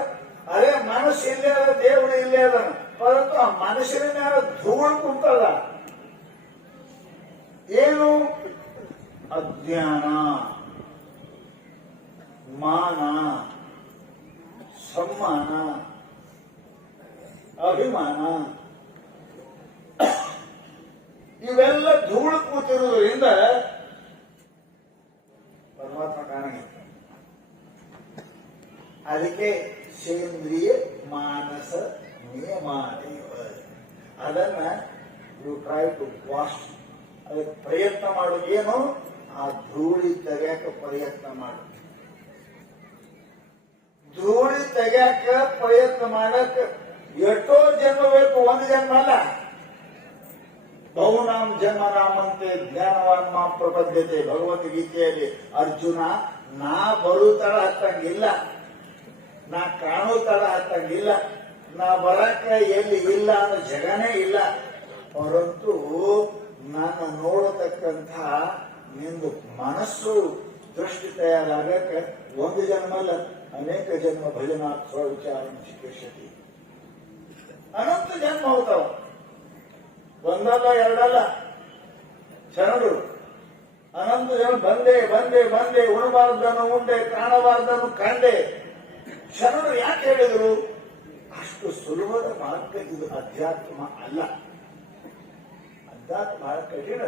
ಅದೇ ಮನಸ್ಸು ಇಲ್ಲೇ ಅದ, ದೇವರು ಇಲ್ಲೇ ಅದ. ಪರಂತು ಆ ಮನುಷ್ಯನ ಮೇಲೆ ಧೂಳು ಕುಂತದ. ಏನು? ಅಜ್ಞಾನ, ಮಾನ, ಸಮ್ಮಾನ, ಅಭಿಮಾನ ಇವೆಲ್ಲ ಧೂಳು ಕೂತಿರುವುದರಿಂದ ಪರಮಾತ್ಮ ಪ್ರಾಣಿ. ಅದಕ್ಕೆ ಸೇಂದ್ರಿಯ ಮಾನಸ ನಿಯಮ ಅದನ್ನ ಯು ಟ್ರೈ ಟು ವಾಶ್. ಅದಕ್ಕೆ ಪ್ರಯತ್ನ ಮಾಡು. ಏನು ಆ ಧೂಳಿ ತೆಗ್ಯಾಕ ಪ್ರಯತ್ನ ಮಾಡು. ಧೂಳಿ ತೆಗ್ಯಾಕ ಪ್ರಯತ್ನ ಮಾಡಕ್ ಎಷ್ಟೋ ಜನ್ಮ ಬೇಕು, ಒಂದು ಜನ್ಮ ಅಲ್ಲ. ಬಹುನಾಂ ಜನ್ಮ ನಾಮಂತೆ ಜ್ಞಾನವಾನ್ ಮಾ ಪ್ರಪದ್ಯತೆ. ಭಗವದ್ಗೀತೆಯಲ್ಲಿ ಅರ್ಜುನ, ನಾ ಬರು ತಡ ಹತ್ತಂಗಿಲ್ಲ, ನಾ ಕಾಣೋ ತಡ ಹತ್ತಂಗಿಲ್ಲ, ನಾ ಬರಕ ಎಲ್ಲಿ ಇಲ್ಲ ಅನ್ನೋ ಜಗನೇ ಇಲ್ಲ. ಪರಂತು ನನ್ನ ನೋಡತಕ್ಕಂಥ ನಿಂದು ಮನಸ್ಸು ದೃಷ್ಟಿ ತಯಾರಾಗಕ್ಕ ಒಂದು ಜನ್ಮ ಅಲ್ಲ, ಅನೇಕ ಜನ್ಮ ಭಜನಾ ಸ್ವವಿಚಾರ ಶಿಕ್ಷತಿ. ಅನಂತ ಜನ್ಮ ಹೋಗ್ತಾವ, ಒಂದಲ್ಲ ಎರಡಲ್ಲ. ಶರಣರು ಅನಂತ ಜನ ಬಂದೆ ಬಂದೆ ಬಂದೆ, ಉಣಬಾರ್ದನ್ನು ಉಂಡೆ, ಕಾಣಬಾರ್ದನ್ನು ಕಂಡೆ. ಶರಣರು ಯಾಕೆ ಹೇಳಿದ್ರು? ಅಷ್ಟು ಸುಲಭದ ಮಾರ್ಗ ಇದು ಅಧ್ಯಾತ್ಮ ಅಲ್ಲ. ಅಧ್ಯಾತ್ಮ ಬಹಳ ಕಠಿಣ.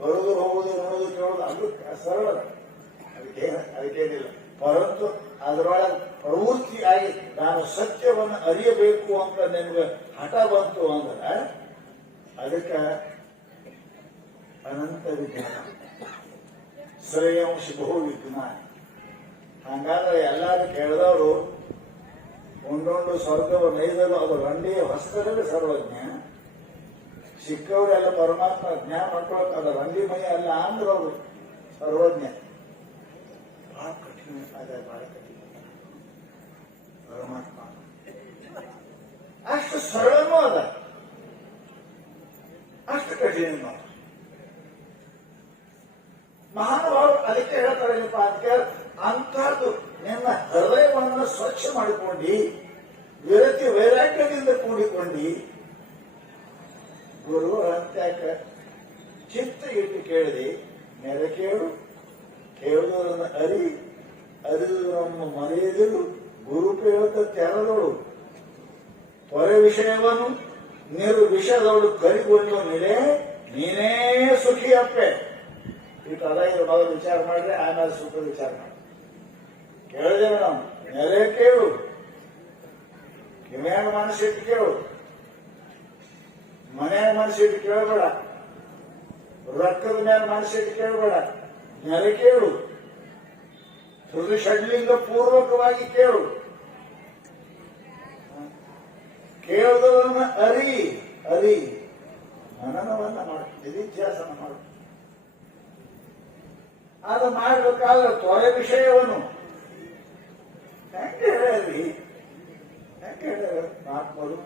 ಬರುವುದು ಹೋಗುವುದು ನೋಡುವುದು ಕೇಳುವುದು ಅದು ಸರಳ, ಅದಕ್ಕೇನಿಲ್ಲ. ಪರಂತು ಅದರೊಳಗೆ ಪ್ರವೃತ್ತಿಯಾಗಿ ನಾನು ಸತ್ಯವನ್ನು ಅರಿಯಬೇಕು ಅಂತ ನಿಮ್ಗೆ ಹಠ ಬಂತು ಅಂದ್ರೆ ಅದಕ್ಕೆ ಅನಂತ ವಿಜ್ಞಾನ, ಶ್ರೇಯಾಂಶ ಬಹು ವಿಜ್ಞಾನ. ಹಂಗಾದ್ರೆ ಎಲ್ಲಾರು ಕೇಳಿದವರು ಒಂದೊಂದು ಸ್ವರ್ಗವ ನೈದಲು ಅದು ರಂಡಿಯ ಹೊಸದಲ್ಲಿ ಸರ್ವಜ್ಞ. ಸಿಕ್ಕವರೆಲ್ಲ ಪರಮಾತ್ಮ ಜ್ಞಾನ ಮಾಡ್ಕೊಳಕ್ ಅದು ರಂಡಿ ಮೈ ಅಲ್ಲ ಅಂದ್ರೆ ಅವರು ಸರ್ವಜ್ಞ. ಬಹಳ ಕಠಿಣ, ಅದೇ ಬಹಳ ಕಠಿಣ. ಪರಮಾತ್ಮ ಅಷ್ಟು ಸರಳನೂ ಅದ, ಅಷ್ಟು ಕಠಿಣ. ಮಹಾನುಭಾವರು ಅದಕ್ಕೆ ಹೇಳ್ತಾರಪ್ಪ, ಅದಕ್ಕೆ ಅಂತಹದ್ದು ನಿನ್ನ ಹೃದಯವನ್ನು ಸ್ವಚ್ಛ ಮಾಡಿಕೊಂಡು ವಿರತಿ ವೈರಾಗ್ಯದಿಂದ ಕೂಡಿಕೊಂಡು ಗುರು ಅಂತ್ಯಾಕ ಚಿತ್ತ ಇಟ್ಟು ಕೇಳಿದೆ. ನೆರೆ ಕೇಳು, ಕೇಳುವುದನ್ನು ಅರಿದುದನ್ನು ಮರೆಯದಿರು. ಗುರು ಕೇಳುತ್ತ ತೆರದೋಳು ಹೊರೆ ವಿಷಯವನ್ನು ನಿರ್ವಿಷದವಳು ಕರಿಗೊಂಡು ನಿಲೆ ನೀನೇ ಸುಖಿ ಅಪ್ಪೆ. ಇಟ್ಟು ಅದ ಇದು ಮೊದಲು ವಿಚಾರ ಮಾಡಿದ್ರೆ ಆಮೇಲೆ ಸುಖ ವಿಚಾರ ಮಾಡಿ. ಕೇಳಿದೇವೆ ನಾವು, ನೆರೆ ಕೇಳು, ಕಿವ್ಯಾಗ ಮನಸ್ಸಿಟ್ಟು ಕೇಳು, ಮನೆಯಾಗ ಮನಸ್ಸಿಟ್ಟು ಕೇಳಬೇಡ, ರೊಕ್ಕದ ಮೇಲೆ ಮನಸ್ಸಿಟ್ಟು ಕೇಳಬೇಡ. ನೆರೆ ಕೇಳು, ಹೃದಯ ಷಡ್ಲಿಂಗ ಪೂರ್ವಕವಾಗಿ ಕೇಳು. ಕೇಳುವುದನ್ನು ಅರಿ ಮನನವನ್ನ ಮಾಡು, ನಿಧಿಧ್ಯಾಸನ ಮಾಡು. ಅದು ಮಾಡಬೇಕಾದ್ರೆ ತೊರೆ ವಿಷಯವನ್ನು ಹೆಂಗೆ ಹೇಳಿ ಮಹಾತ್ಮರು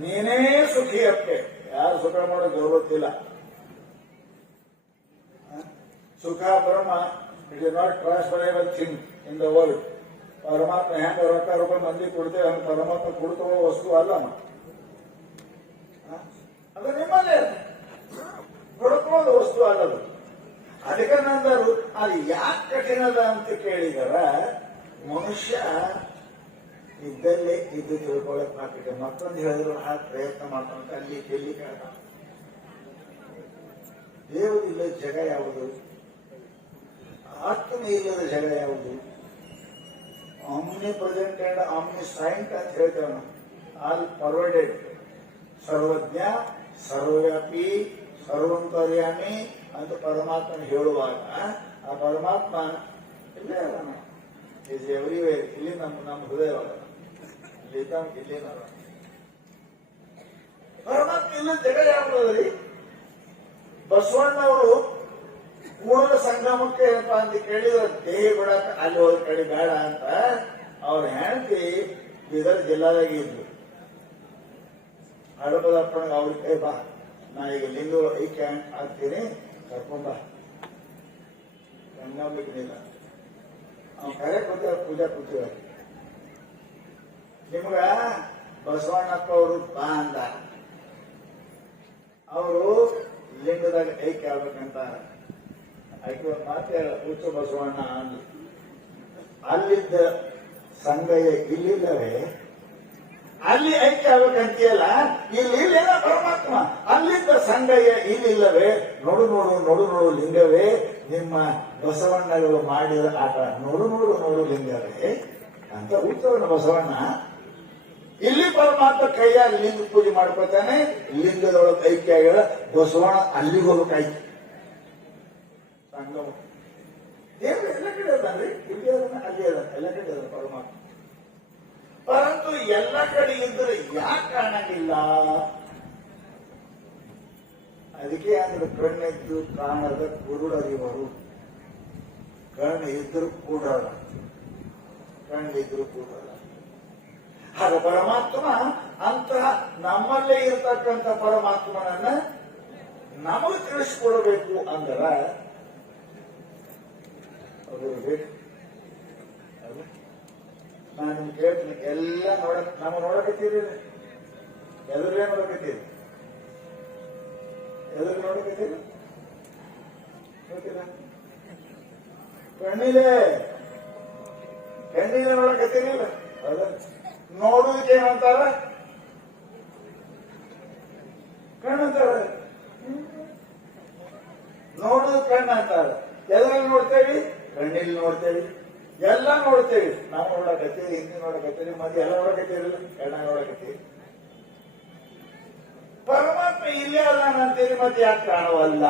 ನೀನೇ ಸುಖಿ ಅಪ್ಪೆ. ಯಾರು ಸುಖ ಮಾಡೋದು ಗೊತ್ತಿಲ್ಲ. ಸುಖ ಬ್ರಹ್ಮ it is not transferable thing in the world. ಪರಮಾತ್ಮ ಹೆಂಗ ರೊಕ್ಕ ರೂಪಾಯಿ ಮಂದಿ ಕೊಡ್ತೇವೆ ಹಂಗ ಪರಮಾತ್ಮ ಕೊಡ್ತವ ವಸ್ತು ಅಲ್ಲ. ಅದು ನಿಮ್ಮಲ್ಲೇ ಕೊಡ್ಕೊಳ್ಳೋದು ವಸ್ತು ಅಲ್ಲದು. ಅದಕ್ಕೆ ನಂದರು ಅದು ಯಾಕೆ ಕಠಿಣದ ಅಂತ ಕೇಳಿದರ ಮನುಷ್ಯ ಇದ್ದಲ್ಲೇ ಇದ್ದು ತಿಳ್ಕೊಳ್ಳಕ್ ಆಗ್ತದೆ. ಮತ್ತೊಂದು ಹೇಳಿದ್ರು ಆ ಪ್ರಯತ್ನ ಮಾಡ್ಕೊಂತ ಅಲ್ಲಿ ಕೇಳಿ ಕೇಳ. ದೇವರಿಲ್ಲ ಜಗ ಯಾವುದು? ಆತ್ಮ ಇಲ್ಲದ ಜಗ ಯಾವುದು? Omni present and Omni Saint ಅಂತ ಹೇಳ್ತೇವೆ ನಾವು. ಆಲ್ ಫಾರ್ವರ್ಡೆಡ್, ಸರ್ವಜ್ಞ, ಸರ್ವವ್ಯಾಪಿ, ಸರ್ವಂತರ್ಯಾಮಿ ಅಂತ ಪರಮಾತ್ಮನ ಹೇಳುವಾಗ ಆ ಪರಮಾತ್ಮ ಇಲ್ಲೇ ಅಲ್ಲ, ಇಸ್ ಎವ್ರಿವೇರ್. ಇಲ್ಲಿ ನಮ್ಮ ಹೃದಯ ಇಲ್ಲಿ ಪರಮಾತ್ಮ ಇಲ್ಲ ಜಗ ಯಾವ್ದದ್ರಿ? ಬಸವಣ್ಣವರು ಕೂಡಲ ಸಂಗಮಕ್ಕೆ ಏನಪ್ಪಾ ಅಂತ ಕೇಳಿದ್ರೆ ದೇಹ ಬಿಡಕ ಅಲ್ಲಿ ಹೋದ ಕಡೆ ಬೇಡ ಅಂತ ಅವ್ರ ಹೆಂಡತಿ ಬೀದರ್ ಜಿಲ್ಲಾದಾಗ ಇದ್ರು. ಹಡಪದಪ್ಪನಿಗೆ ಅವ್ರ ಕೈ ಬಾ, ನಾ ಈಗ ಲಿಂಗ ಐಕ್ಯ ಆಗ್ತೀನಿ, ಕರ್ಕೊಂಡ ಗಂಗಾಂಬಿಕನಿಲ್ಲ ಅವ್ನು ಕರೆ ಕೂತ ಪೂಜಾ ಕೂತೀವ. ನಿಮ್ಗ ಬಸವಣ್ಣಪ್ಪ ಅವರು ಬಾ ಅಂದ. ಅವರು ಲಿಂಗದಾಗ ಐಕ್ಯ ಆಗ್ಬೇಕಂತ ಆಕೆ ಮಾತೆ ಹುಚ್ಚು ಬಸವಣ್ಣ ಅಂದ್ರು. ಅಲ್ಲಿದ್ದ ಸಂಗಯ್ಯ ಇಲ್ಲಿಲ್ಲವೇ ಅಲ್ಲಿ ಐಕ್ಯ ಆಗ್ಬೇಕಂತೀಯಲ್ಲ, ಇಲ್ಲಿ ಇಲ್ಲೇನ ಪರಮಾತ್ಮ, ಅಲ್ಲಿಂದ ಸಂಗಯ್ಯ ಇಲ್ಲಿಲ್ಲವೇ? ನೋಡು ನೋಡು ನೋಡು ನೋಡು ಲಿಂಗವೇ, ನಿಮ್ಮ ಬಸವಣ್ಣಗಳು ಮಾಡಿದ ಆಟ. ನೋಡು ನೋಡು ನೋಡು ಲಿಂಗವೇ ಅಂತ ಉತ್ತರನ ಬಸವಣ್ಣ. ಇಲ್ಲಿ ಪರಮಾತ್ಮ ಕೈಯಾಗ ಲಿಂಗ ಪೂಜೆ ಮಾಡ್ಕೊತಾನೆ, ಲಿಂಗದೊಳಗೆ ಐಕ್ಯ ಆಗ್ಯದ. ಬಸವಣ್ಣ ಅಲ್ಲಿಗೆ ಹೋಗ್ಬೇಕಾಯ್ತು. ಸಂಗಮ ದೇವ್ರು ಎಲ್ಲ ಕಡೆ ಅದಾನ್ರಿ, ಇಲ್ಲಿ ಅದನ್ನ ಅಲ್ಲಿ ಅದ, ಎಲ್ಲ ಕಡೆ ಅದ ಪರಮಾತ್ಮ. ಪರಂತು ಎಲ್ಲ ಕಡೆ ಇದ್ರೆ ಯಾಕೆ ಕಾಣಂಗಿಲ್ಲ? ಅದಕ್ಕೆ ಅಂದ್ರೆ ಕಣ್ಣಿದ್ದು ಕಾಣದ ಕುರುಡರಿವರು. ಕಣ್ಣು ಇದ್ರು ಕೂಡಲ್ಲ, ಕಣ್ಣಿದ್ರು ಕೂಡಲ್ಲ. ಆಗ ಪರಮಾತ್ಮ ಅಂತಹ ನಮ್ಮಲ್ಲೇ ಇರತಕ್ಕಂಥ ಪರಮಾತ್ಮನನ್ನ ನಮಗೆ ತಿಳಿಸ್ಕೊಡ್ಬೇಕು ಅಂದ್ರ ಅದು ಬೇಕು. ನಾನು ನಿಮ್ಗೆ ಕೇಳ್ತೀನಿ, ಎಲ್ಲ ನಮ್ಮ ನೋಡಕತ್ತೀರಿ, ಎದುರೇ ನೋಡಕತ್ತೀರಿ, ಎದುರು ನೋಡಕತ್ತೀರಿ, ಗೊತ್ತಿಲ್ಲ? ಕಣ್ಣಿಲೆ ನೋಡಕತ್ತೀರಿಲ್ಲ? ಹೌದ? ನೋಡುವುದಕ್ಕೆ ಏನಂತಾರ? ಕಣ್ಣಂತಾರ. ನೋಡುದು ಕಣ್ಣು ಅಂತಾರ. ಎದ್ರಲ್ಲಿ ನೋಡ್ತೇವಿ? ಕಣ್ಣಿಲ್ಲಿ ನೋಡ್ತೇವಿ. ಎಲ್ಲ ನೋಡ್ತೇವಿ. ನಾವು ನೋಡಕತ್ತೀವಿ, ಹಿಂದಿ ನೋಡಕತ್ತೀವಿ, ಮತ್ತೆ ಎಲ್ಲ ನೋಡಕತ್ತೀರಲ್ಲ, ಕಣ್ಣ ನೋಡಕತ್ತೀವಿ. ಪರಮಾತ್ಮ ಇಲ್ಲೇ ಅದಾನಂತೀರಿ, ಮತ್ತೆ ಯಾಕೆ ಕಾಣುವಲ್ಲ?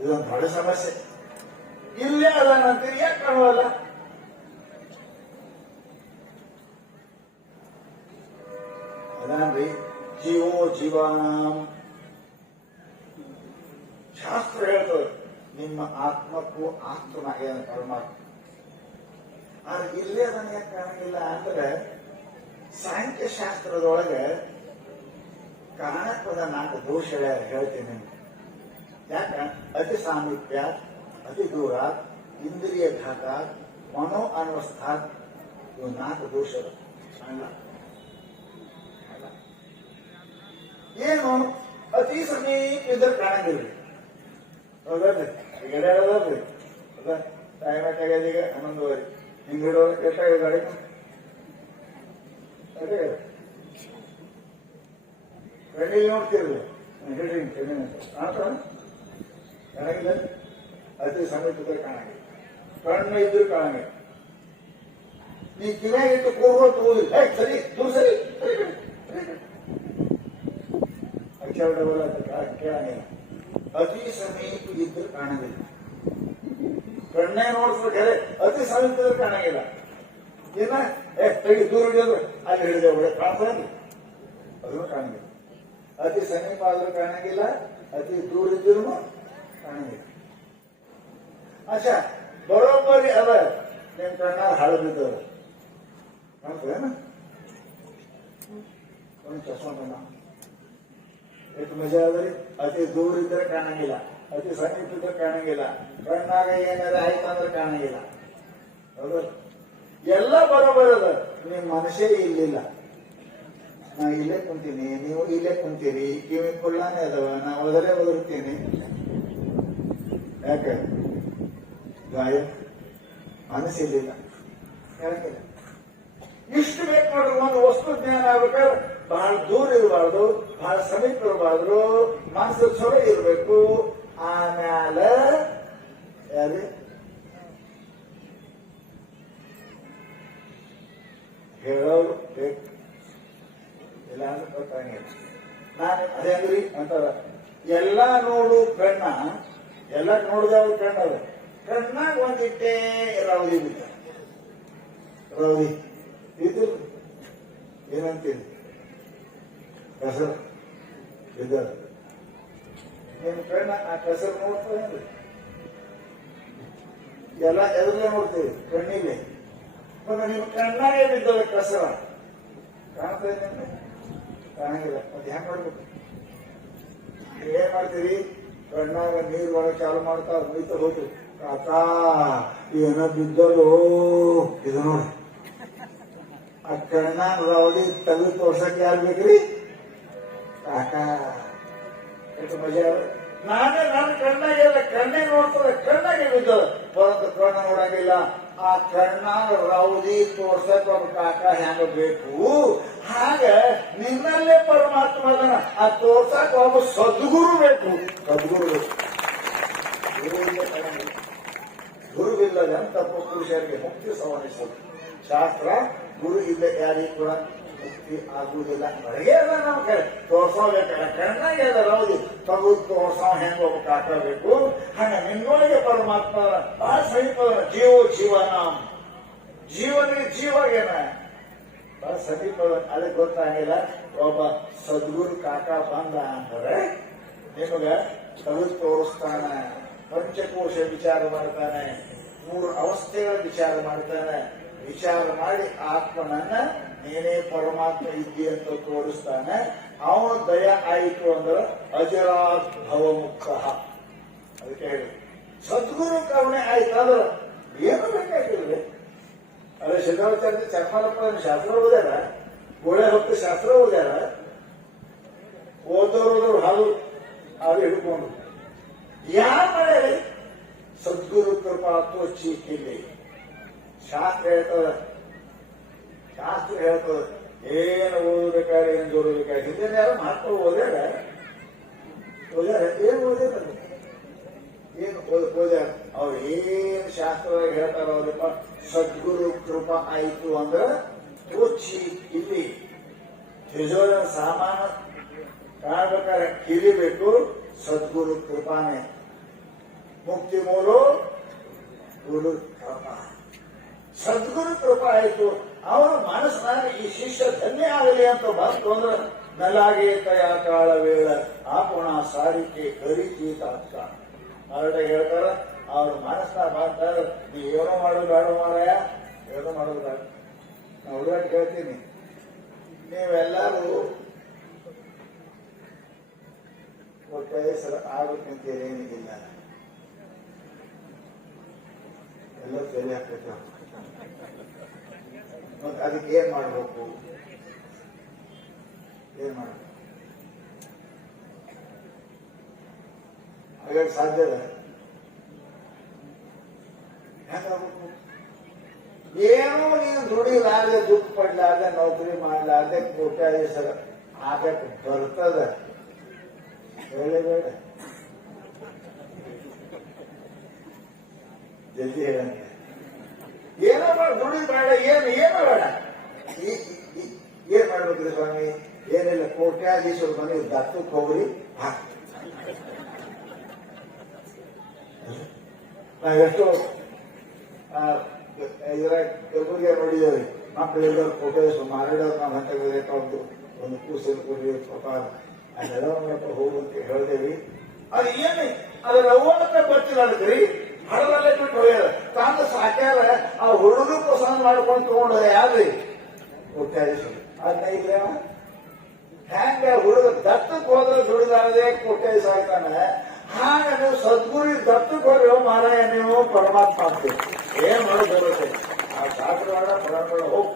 ಇದೊಂದು ದೊಡ್ಡ ಸಮಸ್ಯೆ. ಇಲ್ಲೇ ಅದಾನಂತೀರಿ, ಯಾಕೆ ಕಾಣುವಲ್ಲ? ಅದಾನ್ರಿ ಜೀವೋ ಜೀವಾನಾಂ. ಶಾಸ್ತ್ರ ಹೇಳ್ತದೆ, ನಿಮ್ಮ ಆತ್ಮಕ್ಕೂ ಆತ್ಮ ಏನು ಪರಮಾತ್ಮ. ಆದ್ರೆ ಇಲ್ಲೇ ಅದನ್ನ ಯಾಕೆ ಕಾಣಂಗಿಲ್ಲ ಅಂದ್ರೆ, ಸಾಂಖ್ಯ ಶಾಸ್ತ್ರದೊಳಗೆ ಕಾಣಕ್ಕದ 4 ದೋಷ ಹೇಳ್ತೀನಿ. ಯಾಕ? ಅತಿ ಸಾಮೀಪ್ಯ, ಅತಿ ದೂರ, ಇಂದ್ರಿಯ ಘಾತ, ಮನೋ ಅನ್ವಸ್ಥಾ. ಇವು 4 ದೋಷಗಳು. ಅಲ್ಲ ಏನು? ಅತಿ ಸಮೀಪ ಇದ್ರೆ ಕಾಣಂಗಿಲ್ರಿ. ಹೌದಲ್ರಿ? ಎಡೆಯಾಗದ್ರಿ. ಹೌದಾ? ಟೈಮ್ ಎಷ್ಟಾಗ್ಯದೀಗ? 11:30. ಹಿಂಗ್ ಹಿಡೋದಕ್ಕೆ ಎಷ್ಟಾಗಿದೆ ಗಾಡಿ? ಅದೇ ಕಣ್ಣಿಗೆ ನೋಡ್ತಿರ್ಲಿ, ಹೇಳ್ರಿ ಕಣ್ಣಿನ ಕಾಣ್ತಾರ? ಕಾಣಂಗಿಲ್ಲ. ಅತಿ ಸಮೀಪ ಇದ್ರೆ ಕಾಣಂಗಿಲ್ಲ. ಕಣ್ಣು ಇದ್ರು ಕಾಣಂಗಿಲ್ಲ. ನೀ ಕಿವಿಯಾಗ ಇಟ್ಟು ಕೂರ್ಬೋದು ಹೋಗಿಲ್ಲ. ಸರಿ ದೂರ ಸರಿ ಕೇಳಂಗಿಲ್ಲ. ಅತಿ ಸಮೀಪ ಇದ್ರೆ ಕಾಣಂಗಿಲ್ಲ. ಕಣ್ಣೇ ನೋಡಿಸ್ಬೇಕಾದ್ರೆ ಅತಿ ಸಮೀಪ ಇದ್ರೆ ಕಾಣಂಗಿಲ್ಲ. ಏನ ತೆಗಿ ದೂರ ಹಿಡಿಯೋದು ಅಲ್ಲಿ ಹಿಡಿದೆ ಒಳ್ಳೆ ಕಾಣ್ತಾನೆ, ಅದನ್ನು ಕಾಣಂಗಿಲ್ಲ. ಅತಿ ಸಮೀಪ ಆದ್ರೂ ಕಾಣಂಗಿಲ್ಲ, ಅತಿ ದೂರ ಇದ್ರೂ ಕಾಣಂಗಿಲ್ಲ. ಅಚ್ಚಾ, ಬರೋಬ್ಬರಿ ಅದ ನಿಮ್ ಕಣ್ಣ ಹಾಳು ಬಿದ್ದದ ಕಾಣ್ತದೇನ? ಒಂದು ಚಸ್ಮ ಕಣ್ಣ ಎಷ್ಟು ಮಜಾ ಅದ್ರಿ. ಅತಿ ದೂರ ಇದ್ರೆ ಕಾಣಂಗಿಲ್ಲ, ಅತಿ ಸಮೀಪ ಇದ್ರೆ ಕಾಣಂಗಿಲ್ಲ, ಕಣ್ಣಾಗ ಏನಾರ ಆಯ್ತಂದ್ರೆ ಕಾಣಂಗಿಲ್ಲ. ಹೌದು? ಎಲ್ಲ ಬರೋಬರ ಅದ. ನಿಮ್ ಮನಸ್ಸೇ ಇಲ್ಲಿಲ್ಲ. ನಾ ಇಲ್ಲೇ ಕುಂತೀನಿ, ನೀವು ಇಲ್ಲೇ ಕುಂತೀರಿ, ಕಿವಿ ಕೊಳ್ಳಾನೇ ಅದಾವ, ನಾ ಒದರ್ತೀನಿ. ಯಾಕೆ? ಗಾಯ ಮನಸ್ಸಿಲ್ಲ. ಯಾಕೆ? ಇಷ್ಟು ಬೇಕು ನೋಡ್ರಿ. ಒಂದು ವಸ್ತು ಜ್ಞಾನ ಆಗ್ಬೇಕಾದ್ರೆ ಬಹಳ ದೂರ ಇರಬಾರ್ದು, ಬಹಳ ಸಮೀಪ ಇರಬಾರ್ದು, ಮನಸ್ಸು ಚಲೋ ಇರಬೇಕು. ಆಮ್ಯಾಲ ಯಾರಿ ಹೇಳೋರು ಬೇಕು, ಇಲ್ಲ ಅಂದ್ರೆ ಗೊತ್ತಾಗಿಲ್ಲ. ನಾನು ಅದೇಂದ್ರಿ ಅಂತಾರ, ಎಲ್ಲ ನೋಡು ಕಣ್ಣ, ಎಲ್ಲ ನೋಡಿದವ್ರು ಕಣ್ಣದ, ಕಣ್ಣಾಗ ಒಂದಿಟ್ಟೇ ರೌದಿ ಬಿದ್ದ. ರೌದಿ ಇದು ಏನಂತೀನಿ? ಕಸರು ಬಿದ್ದ. ನಿಮ್ ಕಣ್ಣ ಆ ಕಸರು ನೋಡ್ತಾರೇನ್ರಿ? ಎಲ್ಲ ಎದುರಲ್ಲೇ ನೋಡ್ತೀವಿ, ಕಣ್ಣಿಗೆ. ಮತ್ತೆ ನಿಮ್ ಕಣ್ಣಾಗೆ ಬಿದ್ದದ ಕಸರ ಕಾಣ್ತಾ ಇದ್ದೇನೆ? ಕಾಣಂಗಿಲ್ಲ. ಮತ್ತೆ ಹೆಂಗ್ ಮಾಡ್ಬೇಕು? ಏನ್ ಮಾಡ್ತೀರಿ? ಕಣ್ಣಾಗ ನೀರು ಒಳಗೆ ಚಾಲು ಮಾಡ್ತಾ ಮುಯ್ತ ಹೋಗ್ತು. ಕಾಕಾ ಏನೋ ಬಿದ್ದಲು ಇದು ನೋಡಿ. ಆ ಕಣ್ಣಾಗ ರೌಡಿ ತೆಗೆದು ತೋರ್ಸಕ್ ಯಾರು ಬೇಕ್ರಿ? ಕಾಕಾ ಎಷ್ಟು ಮಜಾ. ನಾನೇ ನನ್ನ ಕಣ್ಣಾಗೆಲ್ಲ ಕಣ್ಣೇ ನೋಡ್ತದೆ, ಕಣ್ಣಾಗೆ ಬಿದ್ದದ. ಬರೋದು ಕಣ್ಣ ನೋಡಂಗಿಲ್ಲ, ಆ ಕಣ್ಣಾಗ ರೌದಿ ತೋರ್ಸಕ್ ಒಬ್ಬ ಕಾಕ ಹೆಂಗ ಬೇಕು, ಹಾಗ ನಿನ್ನಲ್ಲೇ ಪರಮಾತ್ಮ ಅದನ್ನ ಆ ತೋರ್ಸಕ್ ಒಬ್ಬ ಸದ್ಗುರು ಬೇಕು. ಸದ್ಗುರು ಗುರುವಿಲ್ಲದೆ ತಪ್ಪ ಪುರುಷರಿಗೆ ಮುಕ್ತಿ ಸವನಿಸೋದು ಶಾಸ್ತ್ರ. ಗುರು ಇಲ್ಲ ಯಾರಿಗೂ ಕೂಡ ಮುಕ್ತಿ ಆಗುವುದಿಲ್ಲ. ಹೊರಗೆ ಅದ ನಮ್ಮ ಕಡೆ ತೋರ್ಸೋಬೇಕಲ್ಲ, ಕಣ್ಣಾಗೆ ಅದ ರೌದಿ ತಗದು ತೋರ್ಸೋ ಹೆಂಗ ಒಬ್ಬ ಕಾಕಬೇಕು. ಹಂಗ ನಿನ್ನೊಳಗೆ ಪರಮಾತ್ಮ ಬಹಳ ಸಮೀಪ ಜೀವನ ಜೀವನಿಗೆ ಜೀವಗೇನ ಬಹಳ ಸಮೀಪ. ಅದಕ್ಕೆ ಗೊತ್ತಾಗಿಲ್ಲ. ಒಬ್ಬ ಸದ್ಗುರು ಕಾಕ ಬಂದ ಅಂದ್ರೆ ನಿಮಗ ತಗದು ತೋರಿಸ್ತಾನ, ಪಂಚಕೋಶ ವಿಚಾರ ಮಾಡ್ತಾನೆ, 3 ಅವಸ್ಥೆಗಳ ವಿಚಾರ ಮಾಡ್ತಾನೆ. ವಿಚಾರ ಮಾಡಿ ಆತ್ಮನನ್ನ ನೀನೇ ಪರಮಾತ್ಮ ಇದ್ದಿ ಅಂತ ತೋರಿಸ್ತಾನೆ. ಅವನು ದಯ ಆಯಿತು ಅಂದ್ರೆ ಅಜರಾದ್ಭವ ಮುಕ್ತ. ಅದಕ್ಕೆ ಹೇಳಿ ಸದ್ಗುರು ಕರುಣೆ ಆಯ್ತಾದ್ರೆ ಏನು ಬೇಕಾಗಿರ್ಲಿ. ಅದೇ ಸಿದ್ಧಾಚಾರ್ಯ ಚರ್ಮಲಪ್ಪ ಶಾಸ್ತ್ರ ಓದ್ಯಾರ, ಗೋಳೆ ಹೊತ್ತು ಶಾಸ್ತ್ರ ಓದ್ಯಾರ. ಓದೋರು ಹಾಲು ಹಿಡ್ಕೊಂಡು ಯಾರು ಮಾಡ್ಯಾರಿ? ಸದ್ಗುರು ಕೃಪಾ ತೋಚಿ ಕಿಲ್ಲಿ. ಶಾಸ್ತ್ರ ಹೇಳ್ತದ, ಶಾಸ್ತ್ರ ಹೇಳ್ತದ ಏನು ಓದಬೇಕಾದ್ರೆ ಏನು ಓದಬೇಕಾದ್ರೆ. ಹಿಂದೆ ಯಾರು ಮಹಾತ್ಮ ಓದ್ಯಾರ ಏನು ಓದ್ಯಾರ ಏನು ಓದ್ಯಾರ ಅವ್ರು ಏನು ಶಾಸ್ತ್ರವಾಗಿ ಹೇಳ್ತಾರ ಅವ್ರಪ್ಪ. ಸದ್ಗುರು ಕೃಪಾ ಆಯ್ತು ಅಂದ್ರೆ ತೋಚಿ ಕಿಲ್ಲಿ. ತಿಜೋರ ಸಾಮಾನ ಕಾಣ್ಬೇಕಾದ್ರೆ ಕಿಲಿಬೇಕು, ಸದ್ಗುರು ಕೃಪಾನೆ. ಮುಕ್ತಿ ಮೂಲ ಗುರು ಕೃಪಾ. ಸದ್ಗುರು ಕೃಪಾ ಆಯಿತು. ಅವರ ಮನಸ್ಸಿನಾಗ ಈ ಶಿಷ್ಯ ಧನ್ಯ ಆಗಲಿ ಅಂತ ಬಂತು ಅಂದ್ರೆ ನಲಾಗೆ ತಯಾ ಕಾಳ ವೇಳ ಆಪುಣ ಸಾರಿಕೆ ಕರಿತಿ ತಾತ್ಕಾಲ. ಮರಟ ಹೇಳ್ತಾರ ಅವ್ರ ಮನಸ್ಸಿನಾಗ ಬಂತಾರ, ನೀ ಏನೋ ಮಾಡೋದು ಬೇಡ ಮಾರಾಯ, ಏನೋ ಮಾಡೋದು ಬೇಡ. ನಾ ಹುಡುಗಾಟ ಹೇಳ್ತೀನಿ, ನೀವೆಲ್ಲರೂ ಒಟ್ಟಾಗಿ ಸಲ ಆಗಬೇಕಂತೇನೇನಿಲ್ಲ. ಎಲ್ಲ ಸರಿ ಆಗ್ತೈತೆ. ಮತ್ತೆ ಅದಕ್ಕೆ ಏನ್ ಮಾಡ್ಬೇಕು? ಏನ್ ಮಾಡ್ಬೇಕು? ಹಾಗಾಗಿ ಸಾಧ್ಯ ಇದೆ. ಹೆಂಗಾಗಬೇಕು? ಏನೋ ನೀನು ದುಡಿಲಾರ್ದೆ, ದುಡ್ಡು ಪಡ್ಲಾರ್ದೆ, ನೌಕರಿ ಮಾಡ್ಲಾರ್ದೆ ಕೋಟ್ಯಾಧೀಶರ ಆಗಕ್ಕೆ ಬರ್ತದ ಹೇಳಬೇಡ. ಜಲ್ದಿ ಹೇಳಂಗೆ ಏನೋ ಮಾಡಿ ದುಡಿ ಬೇಡ, ಏನು ಬೇಡ. ಏನ್ ಮಾಡ್ಬೇಕ್ರಿ ಸ್ವಾಮಿ? ಏನಿಲ್ಲ, ಕೋಟ್ಯಾಧೀಶರು ಮನೆ ದತ್ತಕ್ಕೆ ಹೋಗ್ರಿ. ನಾವೆಷ್ಟು ಇದ್ರಾಗ ಕಲಬುರ್ಗಿ ನೋಡಿದೇವ್ರಿ. ಮಕ್ಕಳೆಲ್ಲರೂ ಕೋಟ್ಯಾಧೀಶರು ಮಾರಾಡೋರು ನಾವು ಹಂತ ಒಂದು ಕೂಸನ್ನು ಕೊಡ್ರಿ ಪಾಪ ಅದೆಲ್ಲ ಹೋಗುವಂತ ಹೇಳ್ದೇವಿ. ಅದು ಏನು ಅದ್ರ ರವ್ವನ್ನ ಬರ್ತಿಲ್ಲ ಅದಕ್ರಿ. ಹಡದಲ್ಲೇ ಬಿಟ್ಟು ಹೋಗ್ಯಾರ. ತಾನು ಸಾಕ್ಯಾರ ಆ ಹುಡುಗ ಪಸಂದ್ ಮಾಡ್ಕೊಂಡು ತಗೊಂಡ್ರೆ ಯಾವ್ರಿ ಕೋಟ್ಯಾಧೀಶರು. ಅದನ್ನ ಇಲ್ಲ ಹ್ಯಾಂಗ ಹುಡುಗ ದತ್ತಕ್ಕೆ ಹೋದ್ರೆ ದುಡಿದಾರದೆ ಕೋಟ್ಯಾಧೀಶ ಆಗ್ತಾನೆ. ಹಾಗ ನೀವು ಸದ್ಗುರು ದತ್ತಕ್ಕೆ ಹೋಗ್ರಿ ಮಾರಾಯ, ನೀವು ಪರಮಾತ್ಮ ಆಗ್ತೀವಿ. ಏನ್ ಮಾಡೋದು ಬರುತ್ತೆ? ಆ ಶಾಸ್ತ್ರವಾಡ ಪರಮಾತ್ಮ ಹೋಗ್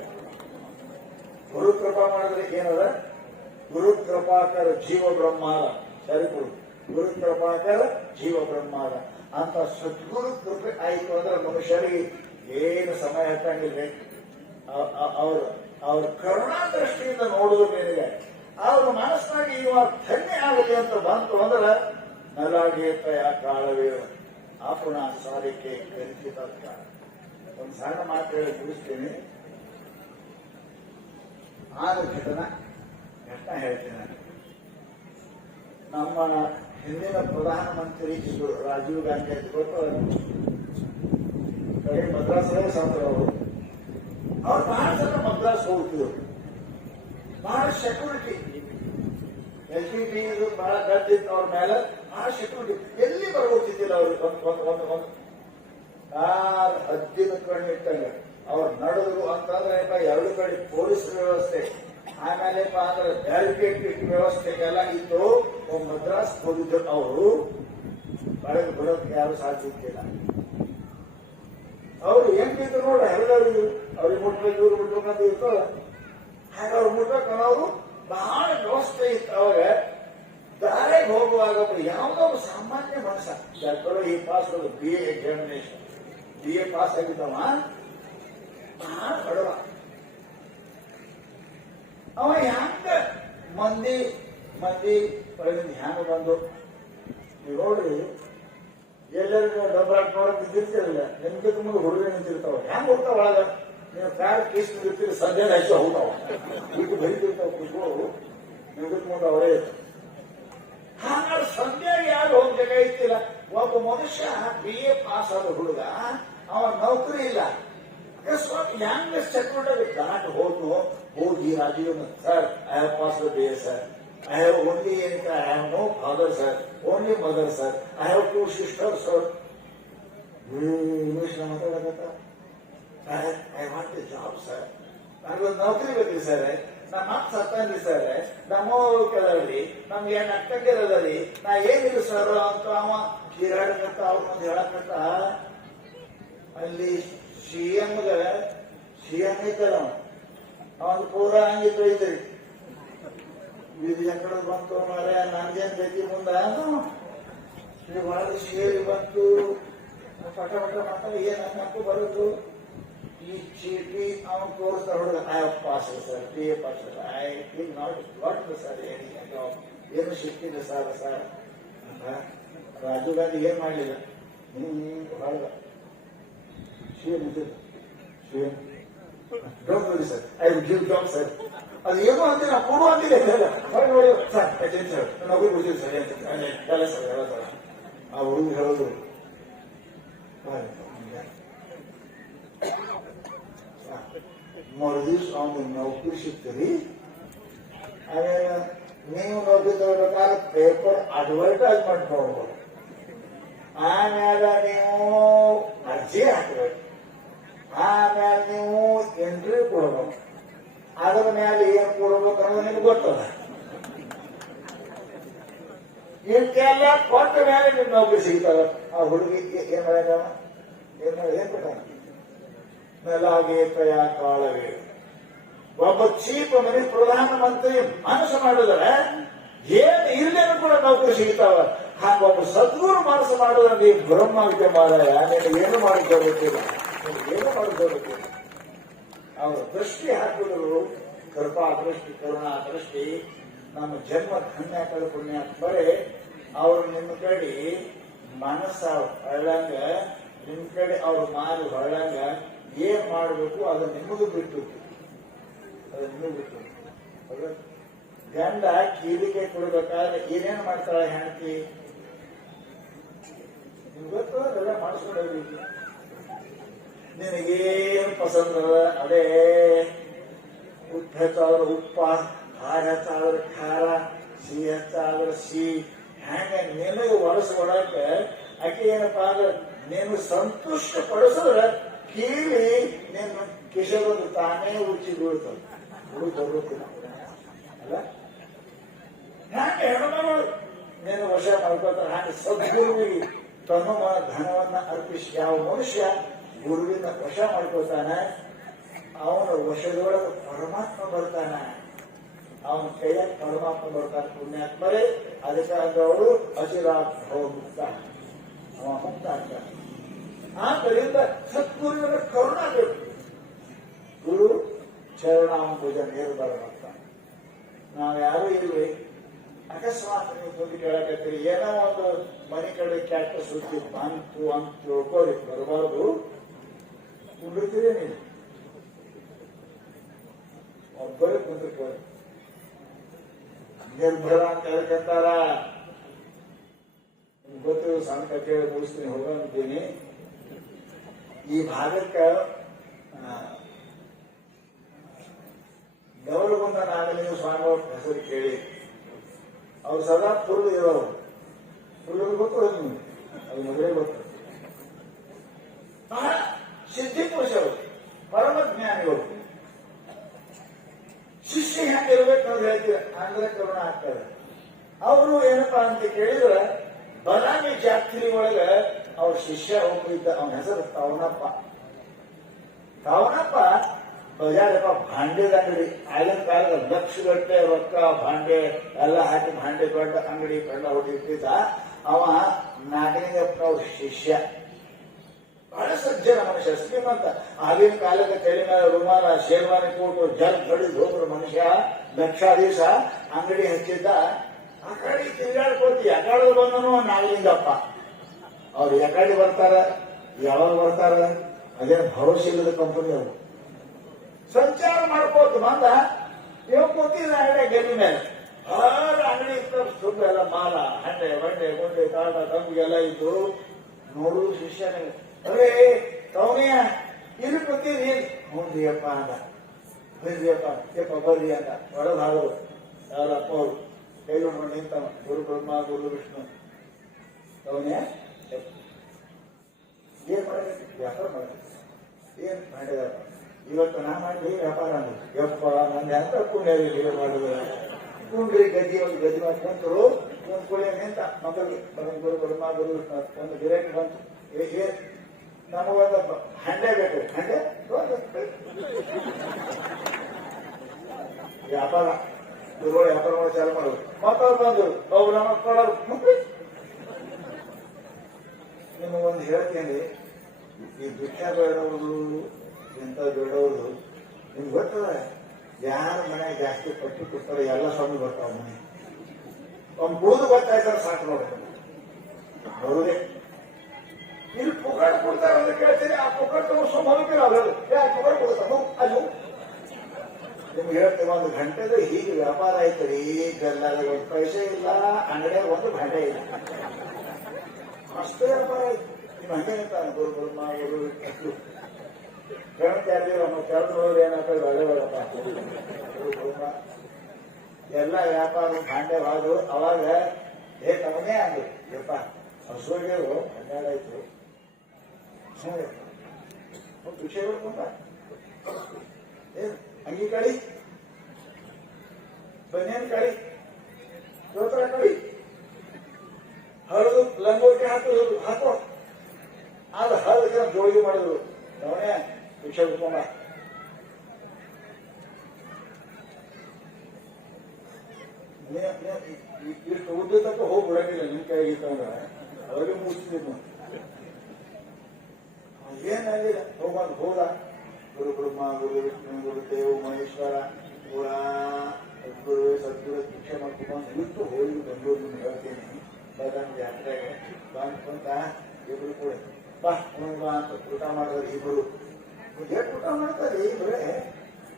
ಗುರು ಕೃಪಾ ಮಾಡಿದ್ರೆ ಏನದ? ಗುರು ಕೃಪಾಕರ ಜೀವ ಬ್ರಹ್ಮಾದ. ಸರಿ ಕೊಡು, ಗುರು ಕೃಪಾಕರ ಜೀವ ಬ್ರಹ್ಮಾದ ಅಂತ ಸದ್ಗುರು ಕೃಪೆ ಆಯ್ತು ಅಂದ್ರೆ ಮನುಷ್ಯರಿಗೆ ಏನು ಸಮಯ ಹಾಕಂಗಿಲ್ಲ. ಅವ್ರ ಕರುಣಾ ದೃಷ್ಟಿಯಿಂದ ನೋಡುವ ಮೇಲಿಗೆ ಅವ್ರ ಮನಸ್ಸಿನಾಗ ಇವಾಗ ಧನ್ಯ ಆಗಲಿ ಅಂತ ಬಂತು ಅಂದ್ರೆ ನಲಾಗೇತ ಯಾ ಕಾಳವೇ ಆಪುಣ ಸಾರಿಕೆ ಕರಿತ. ಒಂದು ಸಣ್ಣ ಮಾತು ಹೇಳಿ ಮುಗಿಸ್ತೀನಿ. ಆದ ಘಟನಾ ಹೇಳ್ತೇನೆ. ನಮ್ಮ ಹಿಂದಿನ ಪ್ರಧಾನಮಂತ್ರಿ ರಾಜೀವ್ ಗಾಂಧಿ ಕಡೆ ಮದ್ರಾಸಲ್ಲೇ ಸಾಂದ್ರ ಅವ್ರು ಬಹಳ ಜನ ಮದ್ರಾಸ್ ಹೋಗ್ತಿದ್ರು. ಬಹಳ ಸೆಕ್ಯೂರಿಟಿ, LTT ಬಹಳ ಗದ್ದಿತ್ತು ಅವ್ರ ಮೇಲೆ. ಬಹಳ ಸೆಕ್ಯೂರಿಟಿ, ಎಲ್ಲಿ ಬರ್ಬೋಗ್ತಿದ್ದಿಲ್ಲ ಅವ್ರಿಗೆ. ಒಂದು ಕಾರ್ ಹದ್ದಿನ ಕಣ್ಣಿಟ್ಟಂಗ ಅವ್ರು ನಡೆದ್ರು ಅಂತಂದ್ರೆ 2 ಕಡೆ ಪೊಲೀಸ್ ವ್ಯವಸ್ಥೆ, ಆಮೇಲೆ ಅಂದ್ರೆ ಬ್ಯಾರಿಕೇಡ್ ವ್ಯವಸ್ಥೆಗೆಲ್ಲ ಇತ್ತು. ಮದ್ರಾಸ್ ಹೋಗಿದ್ರು ಅವರು. ಒಳಗೆ ಬಿಡೋಕೆ ಯಾರು ಸಾಧ್ಯ ಇದ್ದಿಲ್ಲ. ಅವ್ರು ಏನ್ ಬಿದ್ರು ನೋಡ ಎಲ್ಲರಿಗೂ ಅವ್ರಿಗೆ ಮುಟ್ಬೇಕು, ಇವ್ರು ಮುಟ್ಬೇಕಂತ ಇತ್ತು. ಹಾಗೆ ಅವ್ರು ಮುಟ್ಬೇಕನ್ನೋರು ಬಹಳ ವ್ಯವಸ್ಥೆ ಇತ್ತು. ಅವಾಗ ದಾರಿಗೆ ಹೋಗುವಾಗ ಯಾವುದೋ ಸಾಮಾನ್ಯ ಮನುಷ್ಯ ಈ pass BA examination BA pass ಆಗಿದ್ದವ ಬಡವ. ಅವ ಹ್ಯಾಂಗ ಮಂದಿ ಒಳಗಿಂದ ಹ್ಯಾಂಗ ಬಂದು ನೀವು ನೋಡ್ರಿ, ಎಲ್ಲರಿಗೂ ಡಬ್ಬಲ್ ಹಾಕಿ ನೋಡಕ್ ನಿಂತಿರ್ತಿರಲಿಲ್ಲ, ನಿಮ್ಗೆ ಮುಂದೆ ಹುಡುಗ ನಿಂತಿರ್ತಾವ, ಹ್ಯಾಂಗ ಹೋಗ್ತಾವ ಒಳಗ. ನೀವು ಕಾರ್ ಕೇಸ್ ನಿಂತಿರ್ತೀರಿ, ಸಂಜೆ ಹಚ್ಚಿ ಹೋಗ್ತಾವ, ಈಗ ಬರೀತಿರ್ತಾವ ಕುತ್ಕೋರು, ನಿಮ್ಗೆ ಮುಂದೆ ಅವರೇ ಇರ್ತಾವ. ಹಾಗಾದ್ರೆ ಸಂಜೆ ಯಾರು ಹೋಗ್ಬೇಕಾಗಿತ್ತಿಲ್ಲ. ಒಬ್ಬ ಮನುಷ್ಯ BA ಪಾಸ್ ಆದ ಹುಡುಗ, ಅವ ನೌಕರಿ ಇಲ್ಲ, ಅಕಸ್ಮಾತ್ ಹ್ಯಾಂಗ ಸೆಕ್ಯೂರಿಟಿ ದಾಟ್ ಹೋಗಿ Rajiv sir, I have pass BA sir, I have only I have no father sir, only mother sir, I have 2 sisters sir. English na matalagata. I want a job sir. ನನಗೆ ನೌಕರಿ ಬೇಕು ಸರ್, ನಮ್ಮ ಅಕ್ಕ ಸತ್ತಂದ್ರಿ sir, ನಮ್ಮ ಕೆಲವರಿ ನಮ್ಗೆ ಏನ್ ಅಕ್ಕಂದಿರೋದ್ರಿ, ನಾ ಏನಿಲ್ಲ ಸರ್ ಅಂತ ಅವ ಕೀರಾಡಕತ್ತ, ಅವ್ರ ಮುಂದೆ ಹೇಳಕತ್ತ. ಅಲ್ಲಿ CM ಐತಲ್ಲ, ಅವನು ಪೂರ ಹಂಗಿತ್ತು ಐತ್ರಿ. ಇದು ಎಕಡೆ ಬಂತು ಮಾರೆ, ನಂದೇನ್ ಬೇಕಿ ಮುಂದ ಸೇರಿ ಬಂತು, ಪಟ ಏನ್ ಮಕ್ಕಳು ಬರೋದು. ಈ ಚೀಟಿ ಅವನು ತೋರಿಸ್ತಾ ಹುಡುಗ, I have pass sir, BA pass sir, I will not got sir, ಏನು ಸಿಕ್ಕಿಲ್ಲ ಸರ್ ಅಂತ ರಾಜೀವ್ ಗಾಂಧಿ ಏನ್ ಮಾಡಲಿಲ್ಲ. ಹೊರಗ CM don't worry sir, I will give job sir. ಅದು ಏನೋ ಅಂತ ನಾ ಕೊಡು ಅಂತಿಲ್ಲ ನೋಡಿ ಸರ್, ಸರ್ ನೌಕರಿ ಕೊಡ್ತೀವಿ ಸರ್ ಎಲ್ಲ ಸರ್ ಹೇಳ್ತಾರ. ಆ ಹುಡುಗ ಹೇಳೋದು ಮರುದಿವ್ಸ ಅವನು ನೌಕರಿ ಸಿಗ್ತೀರಿ. ಆಮೇಲೆ ನೀವು ನೌಕರಿ ತಗೋಬೇಕಾದ್ರೆ ಪೇಪರ್ ಅಡ್ವರ್ಟೈಸ್ಮೆಂಟ್ ನೋಡ್ಬೋದು. ಆಮೇಲೆ ನೀವು ಅರ್ಜಿ ಹಾಕಬೇಕು, ಆಮೇಲೆ ನೀವು ಎಂಟ್ರಿ ಕೊಡ್ಬೇಕು. ಅದರ ಮೇಲೆ ಏನ್ ಕೊಡ್ಬೇಕು ಅನ್ನೋದು ನಿಮ್ಗೆ ಗೊತ್ತದ. ಇದಕ್ಕೆಲ್ಲ ಕೊಟ್ಟ ಮೇಲೆ ನಿಮ್ ನೌಕರಿ ಸಿಗ್ತಾವ. ಆ ಹುಡುಗಿ ಏನ್ ಮಾಡ್ಯಾನ, ಏನ್ ಕೊಟ್ಟ ನೆಲಾಗೇತಯ ಕಾಳವೇ. ಒಬ್ಬ ಚೀಫ್ ಮನಿ ಪ್ರಧಾನಮಂತ್ರಿ ಮನಸ್ಸು ಮಾಡಿದ್ರೆ ಏನ್ ಇರ್ಲೇನು ಕೂಡ ನೌಕರಿ ಸಿಗ್ತಾವ. ಹಾಗ ಒಬ್ಬ ಸದ್ಗುರು ಮನಸ್ಸು ಮಾಡಿದ್ರೆ ನೀವು ಬ್ರಹ್ಮ ವಿದ್ಯೆ ಮಾರಾಯ, ನೀನು ಏನು ಮಾಡಿಕೊಳ್ಬೇಕಿಲ್ಲ, ಏನು ಮಾಡಿಕೊಳ್ಬೇಕಿಲ್ಲ. ಅವರ ದೃಷ್ಟಿ ಹಾಕಿದ್ರು, ಕೃಪಾ ದೃಷ್ಟಿ, ಕರುಣಾ ದೃಷ್ಟಿ, ನಮ್ಮ ಜನ್ಮ ಧನ್ಯ ಕಡೆ ಪುಣ್ಯ ಬರೇ. ಅವ್ರು ನಿಮ್ಮ ಕಡೆ ಮನಸ್ಸ ಹೊಳ್ಳಂಗ, ನಿಮ್ ಕಡೆ ಅವ್ರ ಮಾರಿ ಹೊಳ್ಳಂಗ ಏನ್ ಮಾಡಬೇಕು ಅದು ನಿಮಗೂ ಬಿಟ್ಟು, ಅದು ನಿಮಗೂ ಬಿಟ್ಟು. ಗಂಡ ಕೀಲಿಗೆ ಕೊಡ್ಬೇಕಾದ್ರೆ ಏನೇನ್ ಮಾಡ್ತಾಳೆ ಹೆಂಡತಿ ನಿಮ್ಗೆ ಗೊತ್ತು, ಅದೆಲ್ಲ ಮಾಡಿಸ್ಕೊಂಡೋಗಿ. ನಿನಗೇನು ಪಸಂದ ಅದೇ, ಉಪ್ಪು ಹೆಚ್ಚಾದ್ರೆ ಉಪ್ಪ, ಖಾರ ಹೆಚ್ಚಾದ್ರೆ ಖಾರ, ಸಿಹಿ ಹೆಚ್ಚಾದ್ರೆ ಸಿಹಿ, ಹ್ಯಾಂಗ ನಿನಗೆ ಒಳಸ್ಕೊಡಕ ಆಕೆ ಏನಪ್ಪಾ ಅಂದ್ರೆ ನೀನು ಸಂತುಷ್ಟ ಪಡಿಸಿದ್ರೆ ಕೀಳಿ ನಿನ್ನ ಕಿಶಗೊಂದು ತಾನೇ ಉಚ್ಚಿ ಬೀಳ್ತದೆ. ಬರುತ್ತಿಲ್ಲ ಅಲ್ಲ, ಹ್ಯಾಂಗ ಹೆಣ್ಮಗಳು ನೀನು ವಶ ಮಾಡ್ಕೊತಾರೆ. ಹಾಗೆ ಸದ್ಗುರುವಿಗೆ ತನ್ನ ಧನವನ್ನ ಅರ್ಪಿಸಿ ಯಾವ ಮನುಷ್ಯ ಗುರುವಿನ ವಶ ಮಾಡ್ಕೊತಾನೆ, ಅವನ ವಶದೊಳಗೆ ಪರಮಾತ್ಮ ಬರ್ತಾನ, ಅವನ ಕೈಯಾಗ ಪರಮಾತ್ಮ ಬರ್ತಾನೆ. ಪುಣ್ಯಾತ್ಮರೇ ಅದಕ್ಕೆ ಅವರು ಅಚಿರಾಭವ ಮುಕ್ತ, ಅವ ಮುಕ್ತ ಆಗ್ತಾನೆ. ಆದ್ದರಿಂದ ಸದ್ಗುರುವಿನ ಕರುಣಾ ಬೇಕು. ಗುರು ಚರಣಾಂಬುಜ ನೀರ್ಬಾರ್ದಂತ ನಾವ್ ಯಾರು ಇಲ್ವಿ. ಅಕಸ್ಮಾತ್ ನೀವು ಬಂದು ಕೇಳಕತ್ತೀರಿ, ಏನೋ ಒಂದು ಮನೆ ಕಡೆ ಕೆಟ್ಟ ಸುದ್ದಿ ಬಂತು ಅಂತ ತಿಳ್ಕೋರಿ, ಬರಬಾರ್ದು. ಕುಂಡಿರ್ತೀರಿ ನೀವು ಒಬ್ಬರೇ ಕುಂದಿರ್ಕೋರಿ. ನಿರ್ಭರ ಅಂತ ಹೇಳ್ಕಂತಾರ, ಗೊತ್ತು. ಸಣ್ಣ ಕಥೆ ಮುಗಿಸ್ತೀನಿ, ಹೋಗಿದ್ದೀನಿ. ಈ ಭಾಗಕ್ಕೆ ಗೌರವಂದ ನಾಗಲಿಂಗ ಸ್ವಾಮಿ ಅವ್ರ ಹೆಸರು ಕೇಳಿ, ಅವ್ರು ಸದಾ ಫುಲ್ ಇರೋರು. ಫುಲ್ ಗೊತ್ತು ನಿಮ್ಗೆ, ಅದು ಮೊದಲೇ ಗೊತ್ತು. ಸಿದ್ಧಿ ಪುರುಷರು, ಪರಮ ಜ್ಞಾನಿಗಳು. ಶಿಷ್ಯ ಹೆಂಗಿರ್ಬೇಕು ಅಂತ ಹೇಳ್ತೀರ ಅಂದ್ರೆ ಕರುಣ ಆಗ್ತದೆ. ಅವರು ಏನಪ್ಪಾ ಅಂತ ಕೇಳಿದ್ರೆ, ಬದಾಮಿ ಜಾತ್ರೆ ಒಳಗ ಅವ್ರ ಶಿಷ್ಯ ಹೋಗಿದ್ದ, ಅವನ ಹೆಸರು ತಾವನಪ್ಪ. ತಾವನಪ್ಪ ಬಜಾರಪ್ಪ ಭಾಂಡೆದ ಅಂಗಡಿ, ಆಗಿನ ಕಾಲದ ಲಕ್ಷಗಟ್ಟೆ ರೊಕ್ಕ ಭಾಂಡೆ ಎಲ್ಲ ಹಾಕಿ ಭಾಂಡೆ ದೊಡ್ಡ ಅಂಗಡಿ ಕಂಡ ಹೊಡಿತಿದ್ದ. ಅವ ನಾಗಲಿಂಗಪ್ಪ ಅವ್ರ ಶಿಷ್ಯ. ಬಹಳ ಸಜ್ಜನ ಮನುಷ್ಯ, ಶ್ರೀಮಂತ. ಆಗಿನ ಕಾಲದ ತಲೆ ಮೇಲೆ ರುಮಾಲ ಶೇರ್ವಾನಿ ಕೊಟ್ಟು ಜಲ್ ಕಡಿದು ಹೋದ್ರು ಮನುಷ್ಯ. ಲಕ್ಷಾಧೀಶ ಅಂಗಡಿ ಹಚ್ಚಿದ್ದ. ಆ ಕಡೆ ತಿರುಗಾಡ್ಕೊತಿ ಯಾಕಾಡ ಬಂದನು ನಾಗಲಿಂಗಪ್ಪ. ಅವ್ರು ಯಾಕಡೆ ಬರ್ತಾರ, ಯಾವಾಗ ಬರ್ತಾರ, ಅದೇನು ಭರೋಸೆ ಇಲ್ಲದ ಕಂಪನಿ ಅವರು. ಸಂಚಾರ ಮಾಡ್ಕೋತ ಬಂದ. ಇವಾಗ ಕೂತಿದ್ದ ಅಂಗಡಿ ಗೆಲ್ಲಿ ಮೇಲೆ. ಅಂಗಡಿ ತುಂಬ ಎಲ್ಲ ಮಾಲ, ಹಂಡೆ ಬಂಡೆ ಗುಂಡೆ ಕಾಟ ತಂಬಿಗೆಲ್ಲ ಇದ್ದು. ನೋಡು ಶಿಷ್ಯನೇ, ಅರೇ ತವನಿಯ ಇಲ್ಲಿ ಕೂತೀರಿ? ಹ್ಞೂನ್ರಿಯಪ್ಪ ಅಂದ. ಬರ್ರಿಯಪ್ಪ ಯಪ್ಪ ಬರ್ರಿ ಅಂತ ಒಳಗೆ ಹಾಡೋರು. ಯಾರಪ್ಪ ಅವರು ಕೈ ನೋಡ್ಕೊಂಡು ನಿಂತವ. ಗುರು ಬ್ರಹ್ಮ ಗುರು ವಿಷ್ಣು. ತವನಿಯ ಏನ್ ಮಾಡಬೇಕು? ವ್ಯಾಪಾರ ಮಾಡಬೇಕು. ಏನ್ ಮಾಡಿದಾರ? ಇವತ್ತು ನಾ ಮಾಡಿ ವ್ಯಾಪಾರ ಅಂದ್ರು. ಯಪ್ಪ ನಂಗೆ ಅಂತ ಪುಣ್ಯ ಮಾಡುದು. ಕುಂಡ್ರಿ ಗದ್ದಿ ಒಂದು ಗದ್ದಿ ಮಾಡಿ ಕುಂತರು. ಒಂದು ಕುಳಿಯ ನಿಂತ ಮಕ್ಕಳಿಗೆ ಗುರು ಬ್ರಹ್ಮ ಗುರು ವಿಷ್ಣು. ಒಂದು ಗಿರಾಕಿ ಬಂತು. ನಮಗೊಂದು ಹಂಡೆ ಬೇಕು. ಹಂಡೆ ವ್ಯಾಪಾರ ಗುರುಗಳು ವ್ಯಾಪಾರ ಮಾಡಿ ಚಾಲು ಮಾಡೋದು. ಮಕ್ಕಳು ಬಂದರು. ಅವು ನಮ್ಮ ಮಕ್ಕಳು ನಿಮಗೊಂದು ಹೇಳ್ತೀನಿ, ಈ ಭಿಕ್ಷಾ ಬೇಡವರು ಇಂಥ ಬೇಡವರು ನಿಮ್ಗೆ ಗೊತ್ತದ. ಯಾರ ಮನೆಗೆ ಜಾಸ್ತಿ ಪಟ್ಟಿ ಕೊಡ್ತಾರೆ ಎಲ್ಲ ಸ್ವಾಮಿ ಬರ್ತಾವ ಮನೆ. ಒಂದು ಬೂದು ಗೊತ್ತಾಯ್ತಾರೆ ಸಾಕು ನೋಡ್ರಿ ಬರುದೇ. ಇಲ್ಲಿ ಪುಕಾಟ್ ಕೊಡ್ತಾರೆ ಅಂತ ಕೇಳ್ತೀರಿ. ಆ ಪುಕಾಟ್ ಸುಮ್ಮ ಹೋಗ್ತೀರ ಅವ್ರು. ಪುಕಾಟ್ ಕೊಡ್ತಾರ ಅದು ನಿಮ್ಗೆ ಹೇಳ್ತೀವಿ. ಒಂದು ಗಂಟೆದ ಹೀಗೆ ವ್ಯಾಪಾರ ಆಯ್ತರಿ. ಗಲ್ಲಾಗ ಒಂದು ಪೈಸೆ ಇಲ್ಲ, ಅಂಗಡಿಯಾಗ ಒಂದು ಭಾಂಡೆ ಇಲ್ಲ. ಅಷ್ಟೇ ವ್ಯಾಪಾರ ಆಯ್ತು. ನಿಮ್ಮ ಹಂಗೆ ನಿಂತಾನೆ ಗುರು ಬ್ರಹ್ಮ ಗುರು ವಿಷ್ಣು. ಕೇಳ್ತಿರ್ತೀವಿ ನಮ್ಮ ಕೆಲಸ ಏನಾಗ್ತದೆ ಒಳ್ಳೆ ಒಳಪ್ಪ ಗುರು ಬ್ರಹ್ಮ ಎಲ್ಲ ವ್ಯಾಪಾರ ಭಾಂಡೆ ಬಾದು. ಅವಾಗ ತವನೇ ಅಂದ್ರು. ಯಪ್ಪ ಹಸುವಿಗೆವು ಹನ್ನೆರಡಾಯ್ತು ವಿಷಯ ಹೇಳ್ಕೊಂಡ ಅಂಗಿ ಕಳಿ ಬನ್ನೇನ್ ಕಳಿ ಸ್ತೋತ್ರ ಕಳಿ ಹರಿದು ಲಂಗೋಟಿ ಹಾಕೋ ಅದು ಹರಿದ ಜೋಳಿಗೆ ಮಾಡಿದ್ರು. ಅವನೇ ಭಿಕ್ಷೆ ಬಿಟ್ಕೊಂಡ. ಇಷ್ಟು ಉದ್ದ ತಕ್ಕ ಹೋಗಿ ಬಿಡಂಗಿಲ್ಲ. ನಿಮ್ ಕೈಗಿತ್ತಂದ್ರ ಅವ್ರಿಗೆ ಮುಗಿಸ್ತಿದ್ನು. ಏನಾಗಿಲ್ಲ. ಹೋಗೋದು ಹೋದ. ಗುರು ಬ್ರಹ್ಮ ಗುರು ವಿಷ್ಣು ಗುರು ದೇವ ಮಹೇಶ್ವರ ಗುರ ಗುರು ಸದ್ಗುರು ಭಿಕ್ಷೆ ಮಾಡ್ಕೊಂಡು ಇಟ್ಟು ಹೋಗಿ ಬೆಂಗಳೂರು. ನಿಮ್ಗೆ ಹೇಳ್ತೀನಿ, ಬಾದಾಮಿ ಜಾತ್ರೆಗೆ ಬಂತ ಇಬ್ರು ಕೂಡ ಬಾ ಅಂತ ಊಟ ಮಾಡಿದ್ರೆ ಇಬ್ರು ಎಷ್ಟು ಊಟ ಮಾಡ್ತಾರೆ ಇಬ್ರೆ.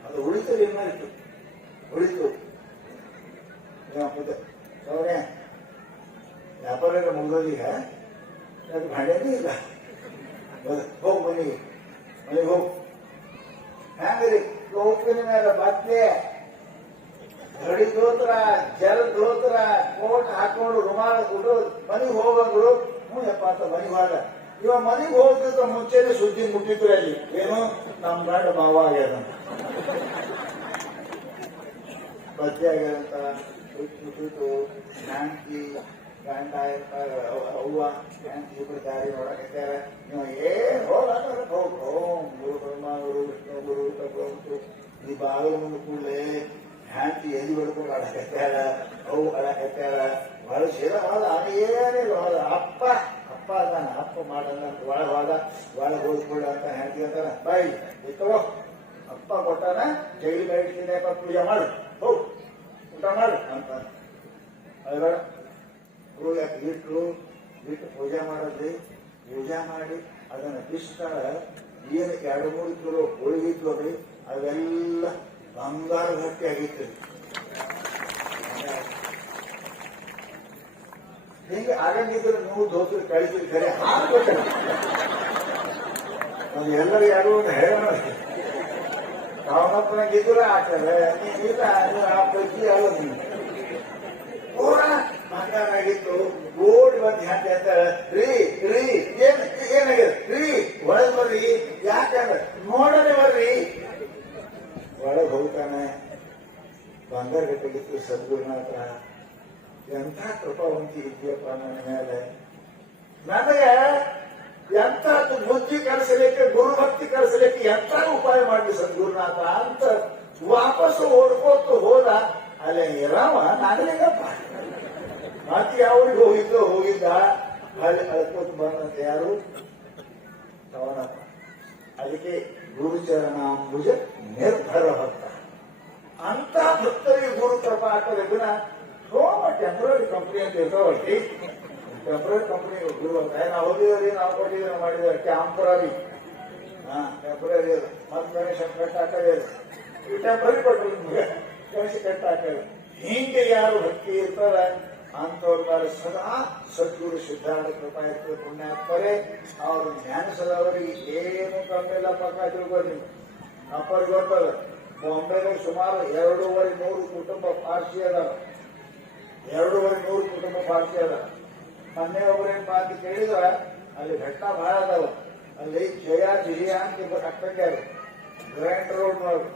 ಅದು ಉಳಿತದೆ ಏನಾಯ್ತು ಉಳಿತು. ಅವರೇ ವ್ಯಾಪಾರ ಮುಗಿದೋದೀಗ ಅದು ಭಾಂಡೇನೇ ಇಲ್ಲ. ಹೋಗ್ ಮನೆಗೆ ಹೋಗ್. ಹ್ಯಾಂಗ್ರಿ ಹೋಗ್ತೀನಿ ಮೇಲೆ ಬಟ್ಟೆ ಗಡಿ ದೋತ್ರ ಜಲ ದೋತ್ರ ಕೋಟ್ ಹಾಕೊಂಡು ರುಮಾಲ ಕೊಟ್ಟು ಮನೆಗೆ ಹೋಗಂದ್ರು. ಹ್ಞೂ ಯಪ್ಪ ಅಂತ ಮನೆಗೆ ಹೋದ. ಇವಾಗ ಮನೆಗೆ ಹೋಗ್ತಿದ್ದ ಮುಂಚೆನೆ ಸುದ್ದಿ ಮುಟ್ಟಿದ್ರು ಅಲ್ಲಿ. ಏನು ನಮ್ ಗಂಡ ಮಾವ ಆಗ್ಯದಂತ, ಬದ್ದೆ ಆಗ್ಯದಂತ. ಮುಟ್ಟಿತ್ತು ಶಾಂತಿ ಗಂಡ ಅವ್ವ ಶಾಂತಿ ಇಬ್ಬರು ದಾರಿ ನೋಡಕತ್ತಾರ. ನೀವು ಹೋಗ ಗುರು ಬ್ರಹ್ಮ ಗುರು ವಿಷ್ಣು ಗುರು ತಗೊಂಡು ಈ ಬಾಗಿಲು ಮುಂದೆ ಕೂಡಲೇ ಶಾಂತಿ ಎಲ್ಲಿ ಹೊಡ್ಕೊಂಡು ಅಡಕತ್ತಾರ. ಅವು ಅಡಕತ್ತಾರ. ಬಹಳ ಶೀಲ ಹೋದ. ಏನಿಲ್ಲ ಹೋದ. ಅಪ್ಪ ಅದಾನ. ಅಪ್ಪ ಮಾಡಲ್ಲ ಅಂತ ಒಳಗೆ ಹೋದ. ಒಳಗೆ ಹೋದ್ಕೊಳ್ಳ ಅಂತ ಶಾಂತಿ ಅಂತಾರ. ಬಾಯಿ ಇತ್ತವೋ ಅಪ್ಪ ಕೊಟ್ಟಾನ. ಜೈಲಿ ಬೈಟ್ಲಿನ ಪೂಜೆ ಮಾಡು, ಹೋಗ್ ಊಟ ಮಾಡು ಅಂತ ಅದ್ರ ಇಟ್ಟು ಪೂಜೆ ಮಾಡಿದ್ರಿ. ಪೂಜೆ ಮಾಡಿ ಅದನ್ನ ಬಿಸ್ತಾಳ. ಏನು 2-3 ಕಿಲೋ ಹೋಳಿಗೆ ಇದ್ರಿ ಅವೆಲ್ಲ ಬಂಗಾರ ಗಟ್ಟಿ ಆಗಿತ್ತು. ಹಿಂಗೆ ಆಗಂಗಿದ್ರೆ ನೀವು ದೋಸ್ರು ಕಳಿಸಿರಿ ಖರೆ ಹಾಕ್ಬೇಕು. ಅದು ಎಲ್ಲರೂ ಯಾರು ಒಂದು ಹೇಳೋಣ. ಅವನಪ್ಪನಾಗಿದ್ರೆ ಆಗ್ತದೆ. ಇಲ್ಲ ಆ ಪೈಕಿ ಅಲ್ಲ. ನೀವು ಪೂರ ಬಂಗಾರಾಗಿತ್ತು. ಓಡಿ ಬಂದು ಹ್ಯಾಂಗೆ ಅಂತ ರೀ ರೀ ಏನಾಗಿದೆ ರೀ ಒಳಗೆ ಬರ್ರಿ. ಯಾಕಂದ್ರೆ ನೋಡನೆ ಬರ್ರಿ. ಒಳಗೆ ಹೋಗ್ತಾನೆ. ಬಂಗಾರ ಗಟ್ಟಿಗಿತ್ತು ಸದ್ಗುರುನಾಥ. ಎಂಥ ಕೃಪಾವಂತಿ ಇದೆಯಪ್ಪ ನನ್ನ ಮೇಲೆ. ನನಗೆ ಎಂಥ ಬುದ್ಧಿ ಕಲಿಸಲಿಕ್ಕೆ ಗುರುಭಕ್ತಿ ಕಲಿಸಲಿಕ್ಕೆ ಎಂಥ ಉಪಾಯ ಮಾಡಲಿ ಸದ್ಗುರುನಾಥ ಅಂತ ವಾಪಸ್ಸು ಓಡ್ಕೋತು ಹೋದ. ಅಲ್ಲೇ ಇರಾವ ನಾಗಲಿಂಗಪ್ಪ. ಮತ್ತೆ ಯಾವ್ರಿಗೆ ಹೋಗಿದ್ದ ಅಲ್ಲಿ ಅಳ್ಕೋತ ಬಂದಂತೆ. ಯಾರು ಅವನಪ್ಪ. ಅದಕ್ಕೆ ಗುರುಚರಣಾಂಬುಜ ನಿರ್ಭರ ಭಕ್ತ. ಅಂತ ಭಕ್ತರಿಗೆ ಗುರು ಕೃಪಾ ಆಗ್ತದೆ. ಸೋಮ ಟೆಂಪ್ರರಿ ಕಂಪನಿ ಅಂತ ಇರ್ತಾವಲ್ರಿ, ಟೆಂಪ್ರರಿ ಕಂಪನಿ ಗುರು ಅಂತ ನಾವು ಹೋಗಿದ್ರಿ, ನಾವು ಕೊಟ್ಟಿದ್ದೀವಿ, ಮಾಡಿದ್ರೆ ಟೆಂಪ್ರರಿ. ಟೆಂಪ್ರರಿ ಅದು ಮತ್ತೆ ಗಣೇಶ ಕಟ್ಟ ಹಾಕದೇ ಅದು, ಈ ಟೆಂಪ್ರರಿ ಕೊಟ್ಟರು ನಿಮ್ಗೆ ಗಣೇಶ ಕಟ್ಟ ಹಾಕಲ್ಲ. ಹಿಂಗೆ ಯಾರು ಭಕ್ತಿ ಇರ್ತಾರೆ ಅಂತವ್ರ ಮೇಲೆ ಸದಾ ಸದ್ಗುರು ಸಿದ್ಧಾರ್ಥ ಕೃಪಾ ಇರ್ತದೆ, ಪುಣ್ಯಾತ್ಮರೇ. ಅವರು ಜ್ಞಾನಿಸದವರಿಗೆ ಏನು ಕಮ್ಮಿಲ್ಲ, ಪಕ್ಕ ತಿಳ್ಕೊಂಡು ನೀವು ಅಪ್ಪರಿಗೆ ಗೊತ್ತದ. ಬಾಂಬೆಗೆ ಸುಮಾರು 2,500 ಕುಟುಂಬ ಪಾರ್ಸಿ ಅದಾವ, 2,500 ಕುಟುಂಬ ಪಾರ್ಸಿ ಅದಾವ. ಮೊನ್ನೆ ಒಬ್ಬರೇನ್ ಮಾತು ಕೇಳಿದ್ರ, ಅಲ್ಲಿ ಬೆಟ್ಟ ಬಹಳ ಅದಾವ. ಅಲ್ಲಿ ಜಯ ಜಿಯ ಅಂತ ಅಕ್ಕಂಗ್ಯಾರು, ಗ್ರ್ಯಾಂಡ್ ರೋಡ್ ನೋಡ್ರು.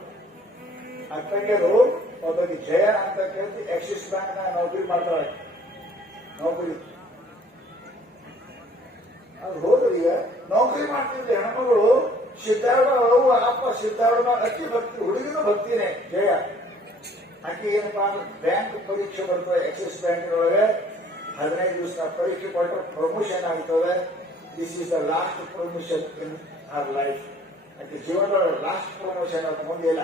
ಅಕ್ಕಂಗ್ಯರು ಒಬ್ಬರಿಗೆ ಜಯ ಅಂತ ಕೇಳಿ ಆಕ್ಸಿಸ್ ಬ್ಯಾಂಕ್ ನ ನೌಕರಿ ಮಾಡ್ತಾಳೆ, ನೌಕರಿ. ಅದು ಹೋದ್ರು, ಈಗ ನೌಕರಿ ಮಾಡ್ತಿದ್ದೆ ಹೆಣ್ಮಗಳು ಸಿದ್ಧಾರ್ಥ ಅವ್ವ ಅಪ್ಪ ಸಿದ್ಧಾರ್ಥ ಅತಿ ಭಕ್ತಿ, ಹುಡುಗಿನೂ ಭಕ್ತಿನೇ ಜಯ. ಆಕೆ ಏನಪ್ಪಾ ಅಂದ್ರೆ ಬ್ಯಾಂಕ್ ಪರೀಕ್ಷೆ ಬರ್ತದೆ, ಆಕ್ಸಿಸ್ ಬ್ಯಾಂಕಿನೊಳಗೆ 15 ದಿವಸ ಪರೀಕ್ಷೆ ಕೊಟ್ಟರೆ ಪ್ರಮೋಷನ್ ಆಗ್ತದೆ. This is the last promotion in our life. ಆಕೆ ಜೀವನದೊಳಗೆ ಲಾಸ್ಟ್ ಪ್ರಮೋಷನ್ ಅದು ಮುಂದಿಲ್ಲ.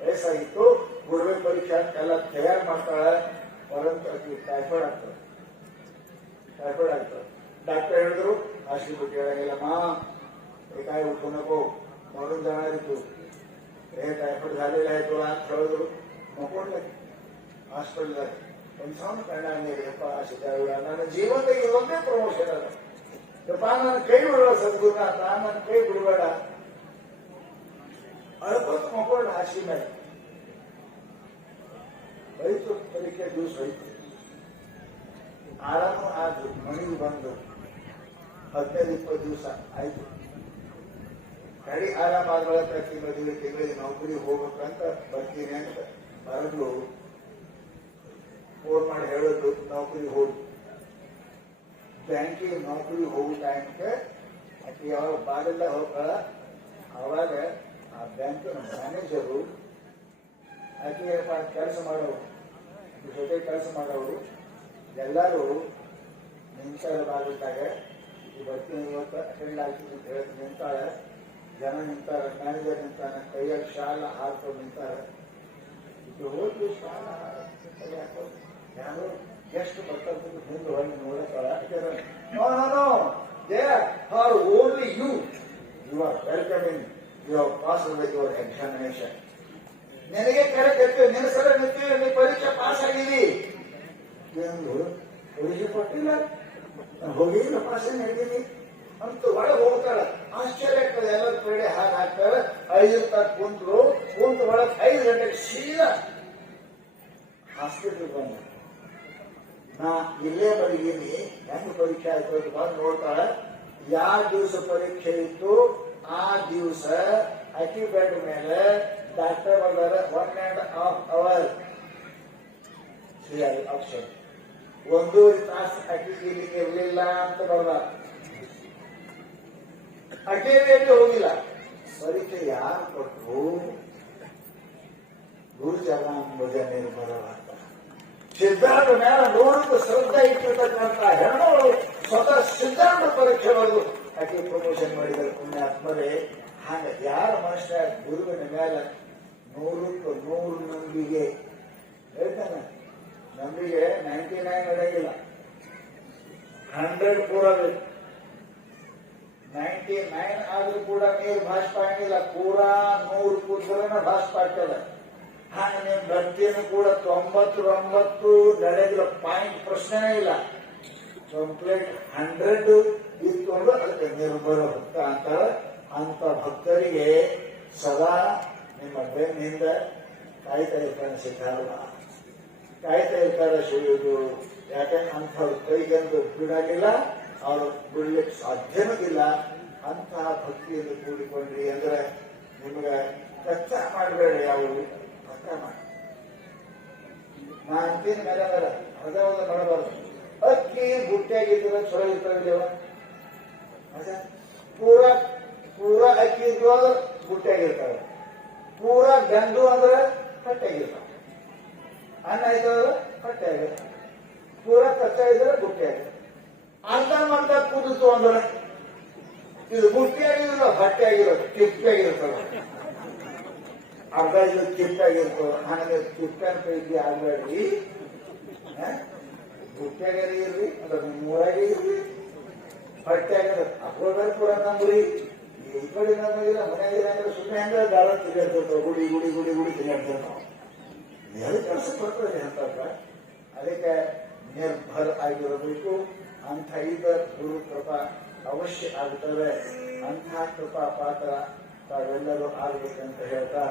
ವಯಸ್ಸಾಗಿತ್ತು, ಗುರುವೆ ಪರೀಕ್ಷೆ ಎಲ್ಲ ತಯಾರು ಮಾಡ್ತಾಳೆ. ಪರಂತು ಆಕೆ ಟೈಫಾಯ್ಡ್ ಆಗ್ತದೆ, ಟೈಫಾಯ್ಡ್ ಆಗ್ತದೆ. ಡಾಕ್ಟರ್ ಹೇಳಿದ್ರು ಹಾಸ್ಪಿಟಲ್ ಬಿಟ್ಟು ಹೇಳಂಗಿಲ್ಲಮ್ಮ, ಏಕಾಯಿ ಉಟ್ಕೊಳಕು ನೋಡೋಣ ಜನ ಇತ್ತು, ಟೈಫಾಯ್ಡ್ ಗಾಲಿಲ್ಲ ಆಯ್ತು ಅಂತ ಹೇಳಿದ್ರು. ಮಕ್ಕೊಂಡ್ಲೆ ಹಾಸ್ಪಿಟಲ್ದಾಗ ಒಂದು ಸಣ್ಣ ಕಣ್ಣಪ್ಪ ಸಿದ್ಧಾರೂಢ, ನನ್ನ ಜೀವನದಾಗ ಇದೊಂದೇ ಪ್ರಮೋಷನ್ ಅದ ಯಪ್ಪ, ನನ್ನ ಕೈ ಬಿಡಬೇಡ ಸದ್ಗುರುನಾಥ, ನನ್ನ ಕೈ ಬಿಡಬೇಡ. ಅಳ್ಕೊತ ಮಕ್ಕೊಂಡ ಹಾಸಿ ಮೇಲೆ ಹೋಯ್ತು. ಪರೀಕ್ಷೆ ದಿವಸ ಹೋಯ್ತು, ಆರಾಮ ಆದ್ರು. ಮನೆಗೆ ಬಂದು 15-20 ದಿವಸ ಆಯ್ತು. ಕಡಿ ಆರಾಮ ಆದ್ಮೇಲೆ ತಿಂಗಳಿಗೆ ನೌಕರಿಗೆ ಹೋಗ್ಬೇಕಂತ ಬರ್ತೀನಿ ಅಂತ ಬರಲು ಫೋನ್ ಮಾಡಿ ಹೇಳೋದು, ನೌಕರಿಗೆ ಹೋಗಿ ಬ್ಯಾಂಕಿಗೆ ನೌಕರಿಗೆ ಹೋಗೋ ಟೈಮ್ಗೆ ಆಕೆ ಯಾವಾಗ ಬಾಗಿಲ್ಲ ಹೋಗ್ತಾಳ, ಅವಾಗ ಆ ಬ್ಯಾಂಕಿನ ಮ್ಯಾನೇಜರು ಆಕೆ ಕೆಲಸ ಮಾಡೋರು, ಜೊತೆ ಕೆಲಸ ಮಾಡೋರು ಎಲ್ಲರೂ ನಿಂತಾಳೆ ಬಾಗಿಲ್ದಾಗ. ಈ ಬರ್ತೀನಿ ಇವತ್ತು ಅಟೆಂಡ್ ಆಗ್ತೀನಿ ಅಂತ ಹೇಳಿ ನಿಂತಾಳೆ. ಜನ ನಿಂತಾರ, ಮ್ಯಾನೇಜರ್ ನಿಂತಾನೆ, ಕೈಯಲ್ಲಿ ಶಾಲ ಹಾಕೊಂಡು ನಿಂತಾರೆ. ಇದು ಹೋಗಿ ಶಾಲ ಕೈ ಹಾಕೋದು ಯಾರು ಎಷ್ಟು ಬರ್ತಾರೆ ಹಿಂದೆ ಹೊರಗೆ ನೋಡತ್ತಾಳ. No no no, they are only you are welcoming, you are pass with your examination. ನಿನಗೆ ಕರೆಕ್ಟ್ ಇರ್ತೇವೆ, ನಿನ್ನ ಸಲ ನಿಂತೀವಿ, ನೀ ಪರೀಕ್ಷೆ ಪಾಸ್ ಆಗಿದಿ. ಪರೀಕ್ಷೆ ಕೊಟ್ಟಿಲ್ಲ, ಹೋಗಿಲ್ಲ, ಪಾಸ್ ಆಗಿದ್ದೀನಿ ಅಂತ ಒಳಗೆ ಹೋಗ್ತಾಳೆ. ಆಶ್ಚರ್ಯ ಆಗ್ತದೆ, ಎಲ್ಲರ ಕಡೆ ಹಾಗೆ ಹಾಕ್ತಾರೆ. 5 ತಾಸು ಕುಂತರು, ಕುಂತ ಒಳಗೆ 5 ಗಂಟೆಗೆ ಸೀದಾ ಹಾಸ್ಪಿಟಲ್ ಬಂದ. ನಾ ಇಲ್ಲೇ ಬರೀನಿ, ಹೆಂಗ್ ಪರೀಕ್ಷೆ ಆಯ್ತು ಬಂದು ನೋಡ್ತಾಳೆ. ಯಾವ ದಿವಸ ಪರೀಕ್ಷೆ ಇತ್ತು ಆ ದಿವಸ ಅಕ್ಕಿ ಬೆಡ್ ಮೇಲೆ ಡಾಕ್ಟರ್ ಬಂದಾರೆ. 1.5 hour ಆಪ್ಷನ್, 1.5 ತಾಸು ಅಕ್ಕಿ ಇಲ್ಲಿಗೆ ಇರಲಿಲ್ಲ ಅಂತ ಬರ್ದ. ಅಕ್ಕೇರಿಯಲ್ಲಿ ಹೋಗಿಲ್ಲ. ಪರೀಕ್ಷೆ ಯಾರು ಕೊಟ್ಟರು? ಗುರುಚರಣಾಂಬುಜ ನಿರ್ಭರ ಭಕ್ತ. ಸಿದ್ಧಾರ್ಥ ಮೇಲೆ 100 ಶ್ರದ್ಧೆ ಇಟ್ಟಿರ್ತಕ್ಕಂಥ ಹೆಣ್ಣು ಸ್ವತಃ ಸಿದ್ಧಾರ್ಥ ಪರೀಕ್ಷೆ ಬರೆದು ಆಕೆ ಪ್ರಮೋಷನ್ ಮಾಡಿದರೆ ಪುಣ್ಯಾತ್ಮರೇ. ಹಾಗ ಯಾರ ಮನುಷ್ಯ ಗುರುವಿನ ಮೇಲೆ 100ಕ್ಕೆ 100 ನಂಬಿಕೆ ಹೇಳ್ತಾನೆ. ನಂಬಿಕೆ 99 ನಡೆಯಿಲ್ಲ, 100 ಪೂರ ಬೇಕು. 99 ಆದ್ರೂ ಕೂಡ ನೀರು ಭಾಷಪ ಆಗಿಲ್ಲ, ಪೂರಾ 100 ಕೂತ್ರೆ ಭಾಷಪ ಆಗ್ತದೆ. ಹಾಗೆ ನೀವು ಭಕ್ತಿಯನ್ನು ಕೂಡ 99 ನಡೆದಿಲ್ಲ, ಪಾಯಿಂಟ್ ಪ್ರಶ್ನೆನೇ ಇಲ್ಲ. ಕಂಪ್ಲೇಂಟ್ 100 ಇಟ್ಕೊಂಡು ಅದಕ್ಕೆ ನಿರ್ಭರ ಭಕ್ತ ಅಂತಾರೆ. ಅಂತ ಭಕ್ತರಿಗೆ ಸದಾ ನಿಮ್ಮ ಬೆನ್ನಿಂದ ಕಾಯ್ತಾ ಇರ್ತಾನೆ ಸಿದ್ಧಾರ್ಥ, ಕಾಯ್ತಾ ಇರ್ತಾರೆ ಶಿವದು. ಯಾಕಂದ್ರೆ ಅಂಥವ್ರು ಕೈಗೆಂದು ಬಿಡಲಿಲ್ಲ, ಅವರು ಬಿಡ್ಲಿಕ್ಕೆ ಸಾಧ್ಯನೂ ಇಲ್ಲ. ಅಂತಹ ಭಕ್ತಿಯನ್ನು ಕೂಡಿಕೊಂಡ್ರಿ ಅಂದ್ರೆ ನಿಮ್ಗೆ ಕಚ್ಚಾ ಮಾಡಬೇಡ, ಯಾವುದು ಪಕ್ಕ ಮಾಡಿ. ನಾ ಅಂತಿನ ಮೇಲೆ ಅರ್ಧವಾದ ಮಾಡಬಾರ್ದು. ಅಕ್ಕಿ ಬುಟ್ಟಿಯಾಗಿದ್ರೆ ಚೊರ ಇರ್ತಾವಿಲ್ಲವ, ಪೂರಾ ಅಕ್ಕಿ ಇದ್ವು ಅಂದ್ರೆ ಬುಟ್ಟಿಯಾಗಿರ್ತಾವೆ, ಪೂರಾ ಗಂದು ಅಂದ್ರೆ ಕಟ್ಟಾಗಿರ್ತಾವ. ಅನ್ನ ಇದ್ರೆ ಕಟ್ಟೆ ಆಗಿರ್ತಾವ, ಪೂರಾ ಕಚ್ಚಾ ಇದ್ರೆ ಬುಟ್ಟಿ ಆಗಿರ್ತಾವ. ಅರ್ಧ ಕುದಿತು ಅಂದ್ರೆ ಇದು ಮುಟ್ಟಿ ಆಗಿರೋದು ಹೊಟ್ಟೆ ಆಗಿರೋದು ತಿಪ್ಪೆ ಆಗಿರ್ತದೆ. ಅರ್ಧ ಇದು ತಿಪ್ಪೆ ಆಗಿರ್ತದೆ. ನನಗೆ ತಿಪ್ಪೆನ ಪೈಕಿ ಆಗಬೇಡ್ರಿ, ಬುಟ್ಟಿಯಾಗರಿ ಇರ್ರಿ, ಅಂದ್ರೆ ಮೂರಾಗೆ ಇರ್ರಿ, ಹೊಟ್ಟೆ ಆಗಿರೋದು ಅಪ್ರೋದಲ್ಲಿ ಕೂಡ ನಂಬ್ರಿ. ಈ ಕಡೆ ನಮಗಿಲ್ಲ ಮನೆಯಾಗಿಲ್ಲ ಅಂದ್ರೆ ಸುಮ್ಮನೆ ಅಂದ್ರೆ ದಾರ ತಿರುಗಾಡ್ತಿರ್ತಾವ, ಗುಡಿ ಗುಡಿ ಗುಡಿ ಗುಡಿ ತಿರುಗಾಡ್ತಿರ್ತಾವ. ಎಲ್ಲಿ ಕೆಲಸ ಬರ್ತದೆ ಅಂತಂದ್ರೆ ಅದಕ್ಕೆ ನಿರ್ಭರ ಆಗಿರಬೇಕು. ಅಂಥ ಇದ್ದ ಗುರು ಕೃಪಾ ಅವಶ್ಯ ಆಗ್ತದೆ. ಅಂಥ ಕೃಪಾ ಪಾತ್ರ ತಾವೆಲ್ಲರೂ ಆಗ್ಬೇಕಂತ ಹೇಳ್ತಾ